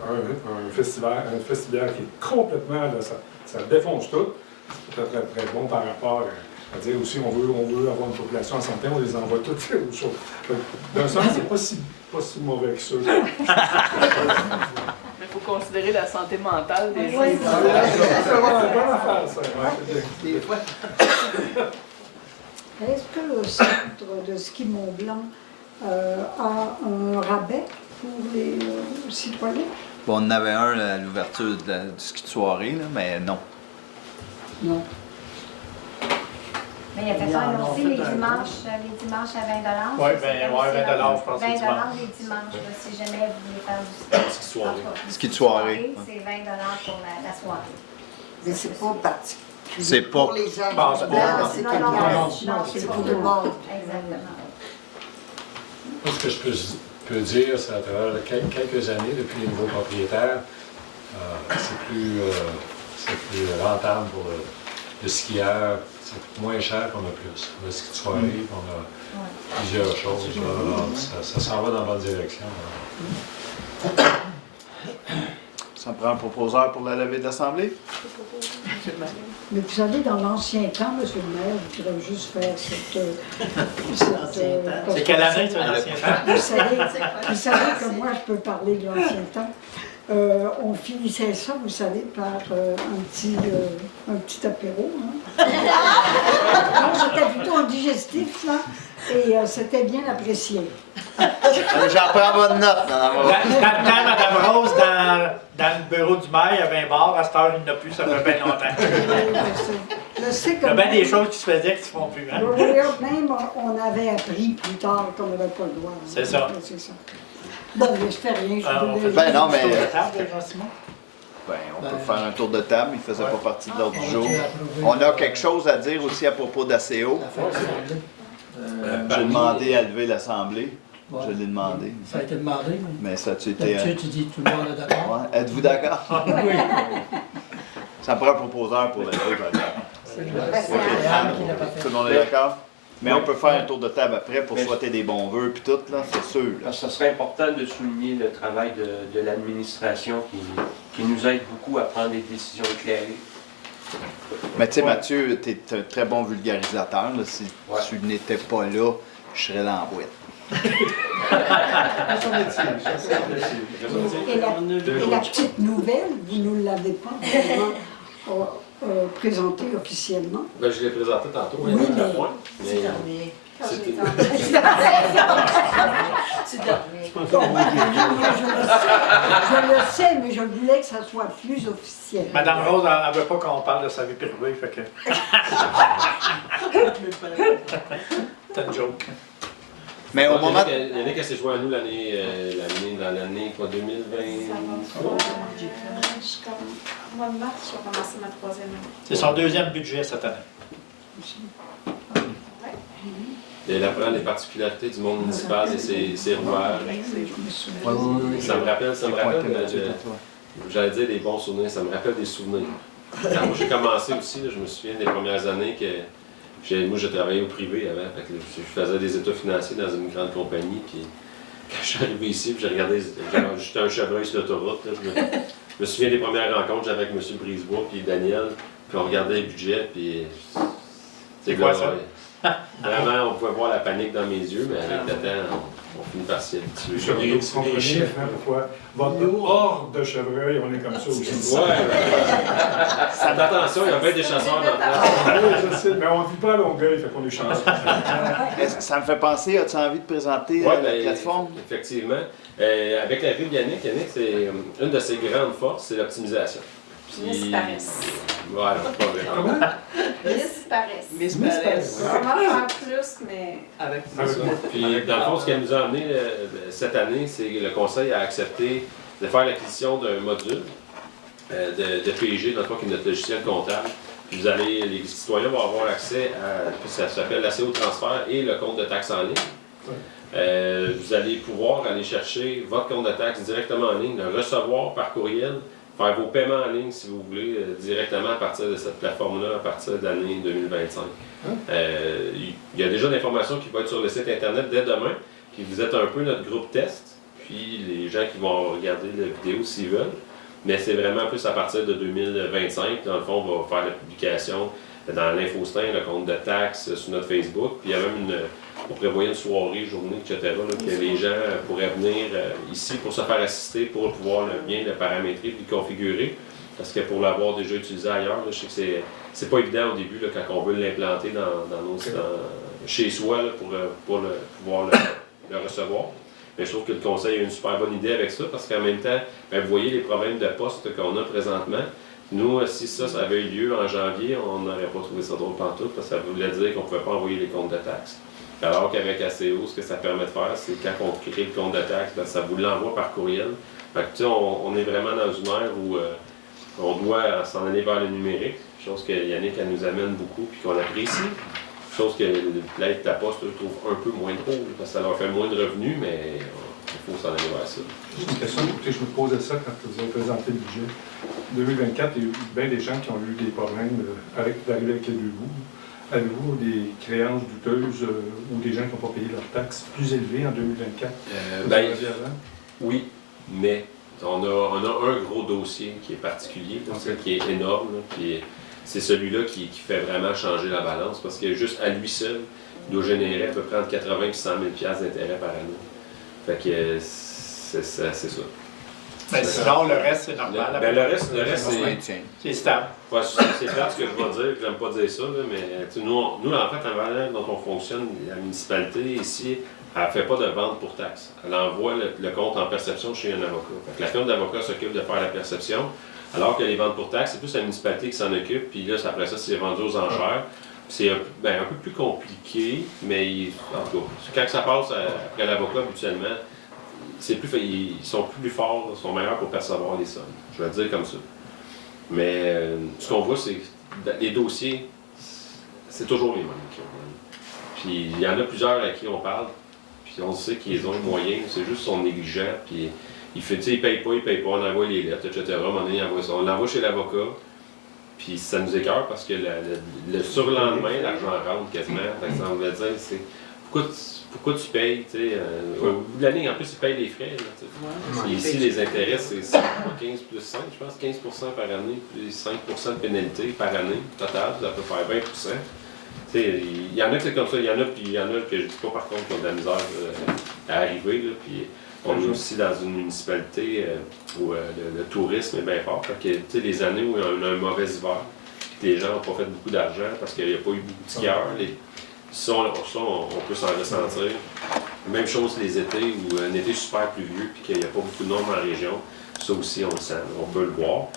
un festival qui est complètement, là, ça défonce tout. C'est très, très, très bon par rapport à dire aussi, on veut avoir une population en santé, on les envoie toutes faire autre chose. D'un sens, c'est pas si mauvais que ça. Mais il faut considérer la santé mentale des gens. Oui, C'est une bonne affaire, ça. Est-ce que le centre de ski Mont-Blanc a un rabais pour les citoyens? Bon, on en avait un à l'ouverture du ski de soirée, là, mais non. Non. Mais il y a fait ça aussi les dimanches à 20 $. Oui, Je sais ben, pas ouais, si 20 c'est $, je pense, les 20 dimanches. les dimanches, là, si jamais vous voulez faire du Ski soirée. En tout cas, Ski de soirée. c'est 20 $ pour la soirée. Mais c'est pas particulier C'est pas- pour les gens. Bon, c'est pas- C'est Non, tout le non, monde. non, C'est pour tout le monde. Exactement. Moi, ce que je peux dire, c'est à travers quelques années, depuis les nouveaux propriétaires, c'est plus rentable pour le skieur. C'est moins cher qu'on a plus. On a ski de soirée, puis on a plusieurs choses. Là, alors, ça s'en va dans la bonne direction. Là. Ça prend un proposeur pour la levée de l'Assemblée? Mais vous savez, dans l'ancien temps, M. le maire, je voudrais juste faire C'est quelle année, ça, l'ancien temps? Vous savez que moi, je peux parler de l'ancien temps. On finissait ça, vous savez, par un petit apéro. Hein. Non, c'était plutôt un digestif, là, et c'était bien apprécié. J'en prends bonne note. Dans le temps, Mme Rose, dans le bureau du maire, il y avait un bar. À cette heure, il n'y en a plus, ça fait bien longtemps. Je sais Il y a bien des choses qui se faisaient qui ne se font plus. Hein? Même, on avait appris plus tard qu'on n'avait pas le droit. C'est ça. C'est ça. Bon, mais je fais rien. On fait Ben non, mais- tour de table, Jean-Simon? Ben, on peut Ben, faire un tour de table, il ne faisait ouais. pas partie de l'ordre On du jour. va-tu approuver, On a quelque chose à dire aussi à propos d'ACO. l'affaire assemblée? J'ai demandé à lever l'Assemblée. Ouais. Je l'ai demandé. Ça a été demandé, Mais ça a-tu été... d'habitude, tu dis tout le monde est d'accord. Ouais. Êtes-vous d'accord? Oui. Ça prend un proposeur pour le lever, par exemple. C'est Anne qui l'a pas Tout fait. le monde est d'accord? Mais on peut faire un tour de table après pour souhaiter des bons vœux puis tout, là, c'est sûr. Là. Ça serait important de souligner le travail de l'administration qui nous aide beaucoup à prendre des décisions éclairées. Mais tu sais, Mathieu, tu es un très bon vulgarisateur. Là. Si tu n'étais pas là, je serais là en boîte. Et la petite nouvelle, vous ne l'avez pas vraiment présentée officiellement. Ben, je l'ai présenté tantôt, Oui, à mais- point. C'est terminé. C'était- C'est terminé. Je le sais, mais je voulais que ça soit plus officiel. Madame Rose, elle ne veut pas qu'on parle de sa vie privée, fait que. C'est une joke. Mais au moment... Yannick, elle s'est joint à nous dans l'année quoi, 2023. Au mois de mars, je vais commencer ma 3e année. C'est son 2e budget cette année. Et elle apprend les particularités du monde municipal et ses rouages. Ça me rappelle, j'allais dire des bons souvenirs, ça me rappelle des souvenirs. Quand moi j'ai commencé aussi, là, je me souviens des premières années que moi j'ai travaillé au privé avant, fait que je faisais des états financiers dans une grande compagnie, puis quand je suis arrivé ici, puis j'ai regardé, j'étais un chevreuil sur l'autoroute, là, je me souviens des premières rencontres que j'avais avec M. Brisebois puis Daniel, puis on regardait le budget, puis... C'est quoi ça? Vraiment, on pouvait voir la panique dans mes yeux, mais avec le temps, on finit par s'y habituer. Vous comprenez maintenant pourquoi votre horde de chevreuils, on est comme ça aussi. Ouais, attention, il y a bien des chasseurs dans le Oui, je sais, mais on ne vit pas à Longueuil, fait qu'on est chanceux. Ça me fait penser, as-tu envie de présenter Ouais, la ben, plateforme? Effectivement. Avec la vie de Yannick, c'est une de ses grandes forces, c'est l'optimisation. Miss Paris. Voilà, pas vraiment. Miss Paris. Miss Paris. On va faire plus, mais... Avec Puis, dans le fond, ce qu'elle nous a amené cette année, c'est que le Conseil a accepté de faire l'acquisition d'un module de PIG, dans le fond, qui est notre logiciel comptable. Puis les citoyens vont avoir accès à, ça s'appelle l'ACO transfert et le compte de taxes en ligne. Vous allez pouvoir aller chercher votre compte de taxes directement en ligne, le recevoir par courriel, faire vos paiements en ligne, si vous voulez, directement à partir de cette plateforme-là, à partir de l'année 2025. Il y a déjà l'information qui va être sur le site Internet dès demain, puis vous êtes un peu notre groupe test, puis les gens qui vont regarder la vidéo s'ils veulent, mais c'est vraiment plus à partir de 2025. Dans le fond, on va faire la publication dans l'InfoStin, le compte de taxes sur notre Facebook, puis il y a même on prévoyait une soirée, journée, etc., là, que les gens pourraient venir ici pour se faire assister, pour pouvoir bien le paramétrer et le configurer. Parce que pour l'avoir déjà utilisé ailleurs, là, je sais que c'est pas évident au début là, quand on veut l'implanter chez soi là, pour pouvoir le recevoir. Mais je trouve que le conseil a une super bonne idée avec ça parce qu'en même temps, vous voyez les problèmes de poste qu'on a présentement. Nous, si ça avait eu lieu en janvier, on n'aurait pas trouvé ça drôle pantoute parce que ça voulait dire qu'on ne pouvait pas envoyer les comptes de taxes. Alors qu'avec ACO, ce que ça permet de faire, c'est quand on crée le compte de taxes, ça vous l'envoie par courriel. Fait que, on est vraiment dans une ère où on doit s'en aller vers le numérique, chose que Yannick elle nous amène beaucoup et qu'on apprécie. Chose que l'aide de ta poste, je trouve un peu moins drôle parce que ça leur fait moins de revenus, mais il faut s'en aller vers ça. Juste une question, écoutez, je me posais ça quand vous avez présenté le budget. 2024, il y a eu bien des gens qui ont eu des problèmes d'arriver avec les deux bouts. Avez-vous des créances douteuses ou des gens qui n'ont pas payé leurs taxes plus élevées en 2024? Oui, mais on a un gros dossier qui est particulier, qui est énorme, là, puis c'est celui-là qui fait vraiment changer la balance parce que juste à lui seul, il doit générer à peu près entre 80 et 100 000 $, d'intérêt par année. Fait que c'est ça. Mais sinon, le reste, c'est normal. Le reste, c'est stable. Ouais, c'est clair ce que je vais dire, j'aime pas dire ça, là, mais nous, en fait, la manière dont on fonctionne, la municipalité ici, elle ne fait pas de vente pour taxes. Elle envoie le compte en perception chez un avocat. Fait que la firme d'avocat s'occupe de faire la perception, alors que les ventes pour taxes, c'est plus la municipalité qui s'en occupe, puis là, après ça, c'est vendu aux enchères. C'est un peu plus compliqué, mais en tout cas, quand ça passe après l'avocat, habituellement, ils sont plus forts, ils sont meilleurs pour percevoir les sommes. Je vais le dire comme ça. Mais ce qu'on voit, c'est que les dossiers, c'est toujours les mêmes qui reviennent. Puis il y en a plusieurs à qui on parle, puis on sait qu'ils ont les moyens, c'est juste qu'ils sont négligents, puis il fait, tu sais, ils payent pas, on envoie les lettres, etc. À un moment donné, on l'envoie chez l'avocat, puis ça nous écœure parce que le surlendemain, l'argent rentre quasiment. Fait que ça, on va dire, c'est pourquoi tu payes, tu sais, au bout de l'année, en plus, ils payent les frais. Là, et ici, les intérêts, c'est 15 plus 5, je pense, 15 par année, plus 5 de pénalité par année, total, ça peut faire 20 il y en a que c'est comme ça, il y en a, puis il y en a que je dis pas par contre qui ont de la misère à arriver. Là, puis on est aussi dans une municipalité où le tourisme est bien fort. Fait que, les années où on a un mauvais hiver, puis les gens n'ont pas fait beaucoup d'argent parce qu'il n'y a pas eu beaucoup de skieurs, ça, on peut s'en ressentir. Même chose les étés où un été super pluvieux puis qu'il n'y a pas beaucoup de monde dans la région, ça aussi on le sent, on peut le voir.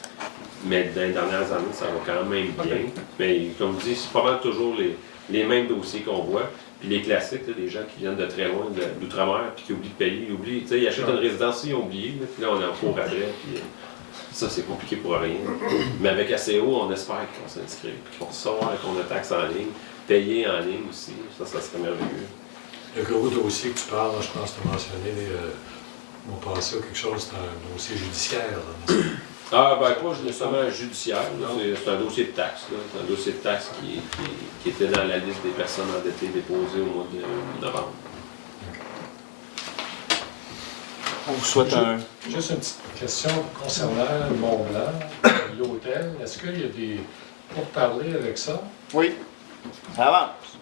Mais dans les dernières années, ça va quand même bien. Mais comme je dis, c'est pas mal toujours les mêmes dossiers qu'on voit. Puis les classiques, là, les gens qui viennent de très loin, d'outre-mer, puis qui oublient de payer, ils achètent une résidence, ils ont oublié, là, puis là on est en cours après, puis ça c'est compliqué pour rien. Mais avec ACO, on espère qu'on s'inscrit, puis qu'on ressort, qu'on a taxe en ligne, payer en ligne aussi, ça serait merveilleux. Le gros dossier que tu parles, je pense que tu as mentionné, on pensait à quelque chose, c'est un dossier judiciaire. Là. Ah, ben pas nécessairement judiciaire, c'est un dossier de taxe. C'est un dossier de taxe qui était dans la liste des personnes endettées déposées au mois de novembre. On vous souhaite Juste une petite question concernant le Mont-Blanc, l'hôtel. Est-ce qu'il y a des pourparlers avec ça? Oui, ça avance.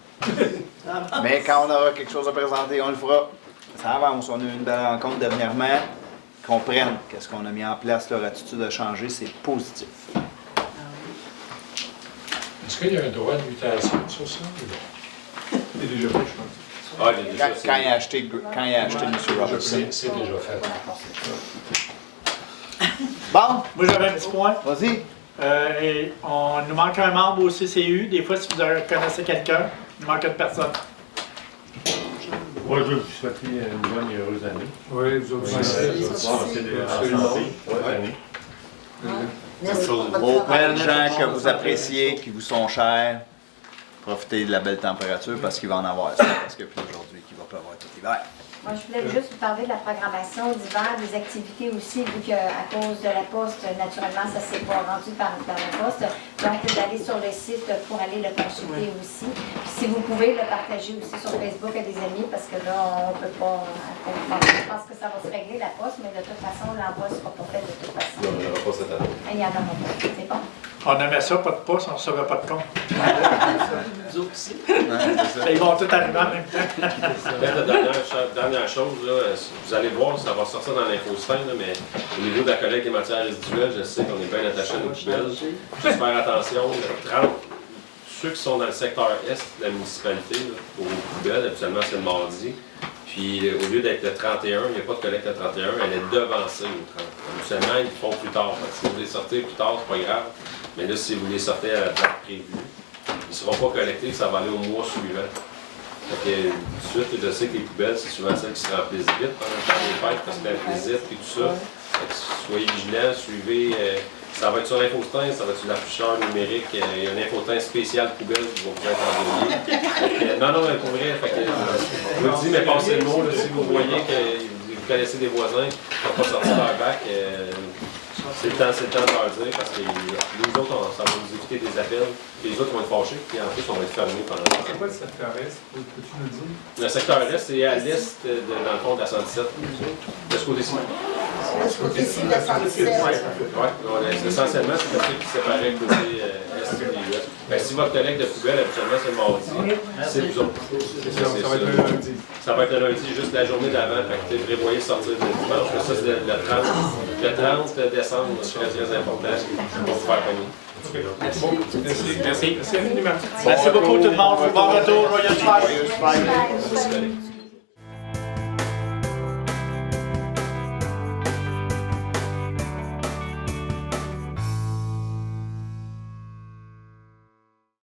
Mais quand on aura quelque chose à présenter, on le fera. Ça avance. On a eu une belle rencontre dernièrement. Comprennent qu'est-ce qu'on a mis en place, leur attitude a changé, c'est positif. Est-ce qu'il y a un droit de mutation sur ça? C'est déjà fait, je pense. Ah, Quand il a acheté M. Robertson. C'est déjà fait. Bon. Moi, j'avais un petit point. Vas-y. On nous manque un membre au CCU. Des fois, si vous connaissez quelqu'un, il manque une personne. Moi, je veux vous souhaiter une bonne et heureuse année. Oui, vous autres En santé, bonne année. Vos belles gens que vous appréciez, qui vous sont chers, profitez de la belle température parce qu'il va en avoir ça, parce que plus aujourd'hui qu'il va pleuvoir tout l'hiver. Moi, je voulais juste vous parler de la programmation d'hiver, des activités aussi, vu qu'à cause de la poste, naturellement, ça ne s'est pas rendu par la poste. Donc, d'aller sur le site pour aller le consulter aussi. Puis, si vous pouvez le partager aussi sur Facebook à des amis, parce que là, on ne peut pas. Je pense que ça va se régler la poste, mais de toute façon, l'envoi ne sera pas fait de toute façon. Il n'y en aura pas cette année. Il n'y en aura pas. C'est bon. On aimait ça, pas de poste, on ne recevait pas de compte. Nous autres aussi. Ils vont tout arriver en même temps. La dernière chose, là, vous allez voir, ça va sortir dans l'infosphère, mais au niveau de la collecte des matières résiduelles, je sais qu'on est bien attaché à nos poubelles. Juste faire attention, ceux qui sont dans le secteur est de la municipalité, là, aux poubelles, habituellement c'est le mardi. Puis au lieu d'être le 31, il n'y a pas de collecte le 31, elle est devancée au 30. Habituellement, ils le font plus tard. Si vous voulez sortir plus tard, c'est pas grave. Mais là, si vous les sortez à la date prévue, ils ne seront pas collectés, ça va aller au mois suivant. Fait que, tout de suite, je sais que les poubelles, c'est souvent celles qui se remplissent vite pendant le temps des fêtes, parce que c'est un visite et tout ça. Fait que soyez vigilants, suivez. Ça va être sur l'infostin, ça va être sur l'afficheur numérique. Il y a un infostin spécial poubelle qui va pouvoir être envoyé. Non, pour vrai, fait que, je vous le dis, mais passez le mot, là, si vous voyez que vous connaissez des voisins qui n'ont pas sorti leur bac, c'est le temps de leur dire, parce que nous autres, ça va nous éviter des appels, puis les autres vont être fâchés, puis en plus, on va être fermés pendant le temps. C'est quoi le secteur Est? Peux-tu nous dire? Le secteur Est, c'est à l'est, dans le fond de la 117. De ce côté-ci. Ici, la 117. Oui, essentiellement, c'est le truc qui séparait le côté Est et Ouest. Ben, si votre collègue de poubelle, habituellement, c'est le mardi, c'est vous autres. Ça va être le lundi. Ça va être le lundi, juste la journée d'avant. Fait que prévoyez sortir le dimanche. Ça, c'est le 30 décembre, c'est très important. On va vous faire pogner. Merci infiniment. Merci beaucoup tout le monde. Bon retour, joyeux fête.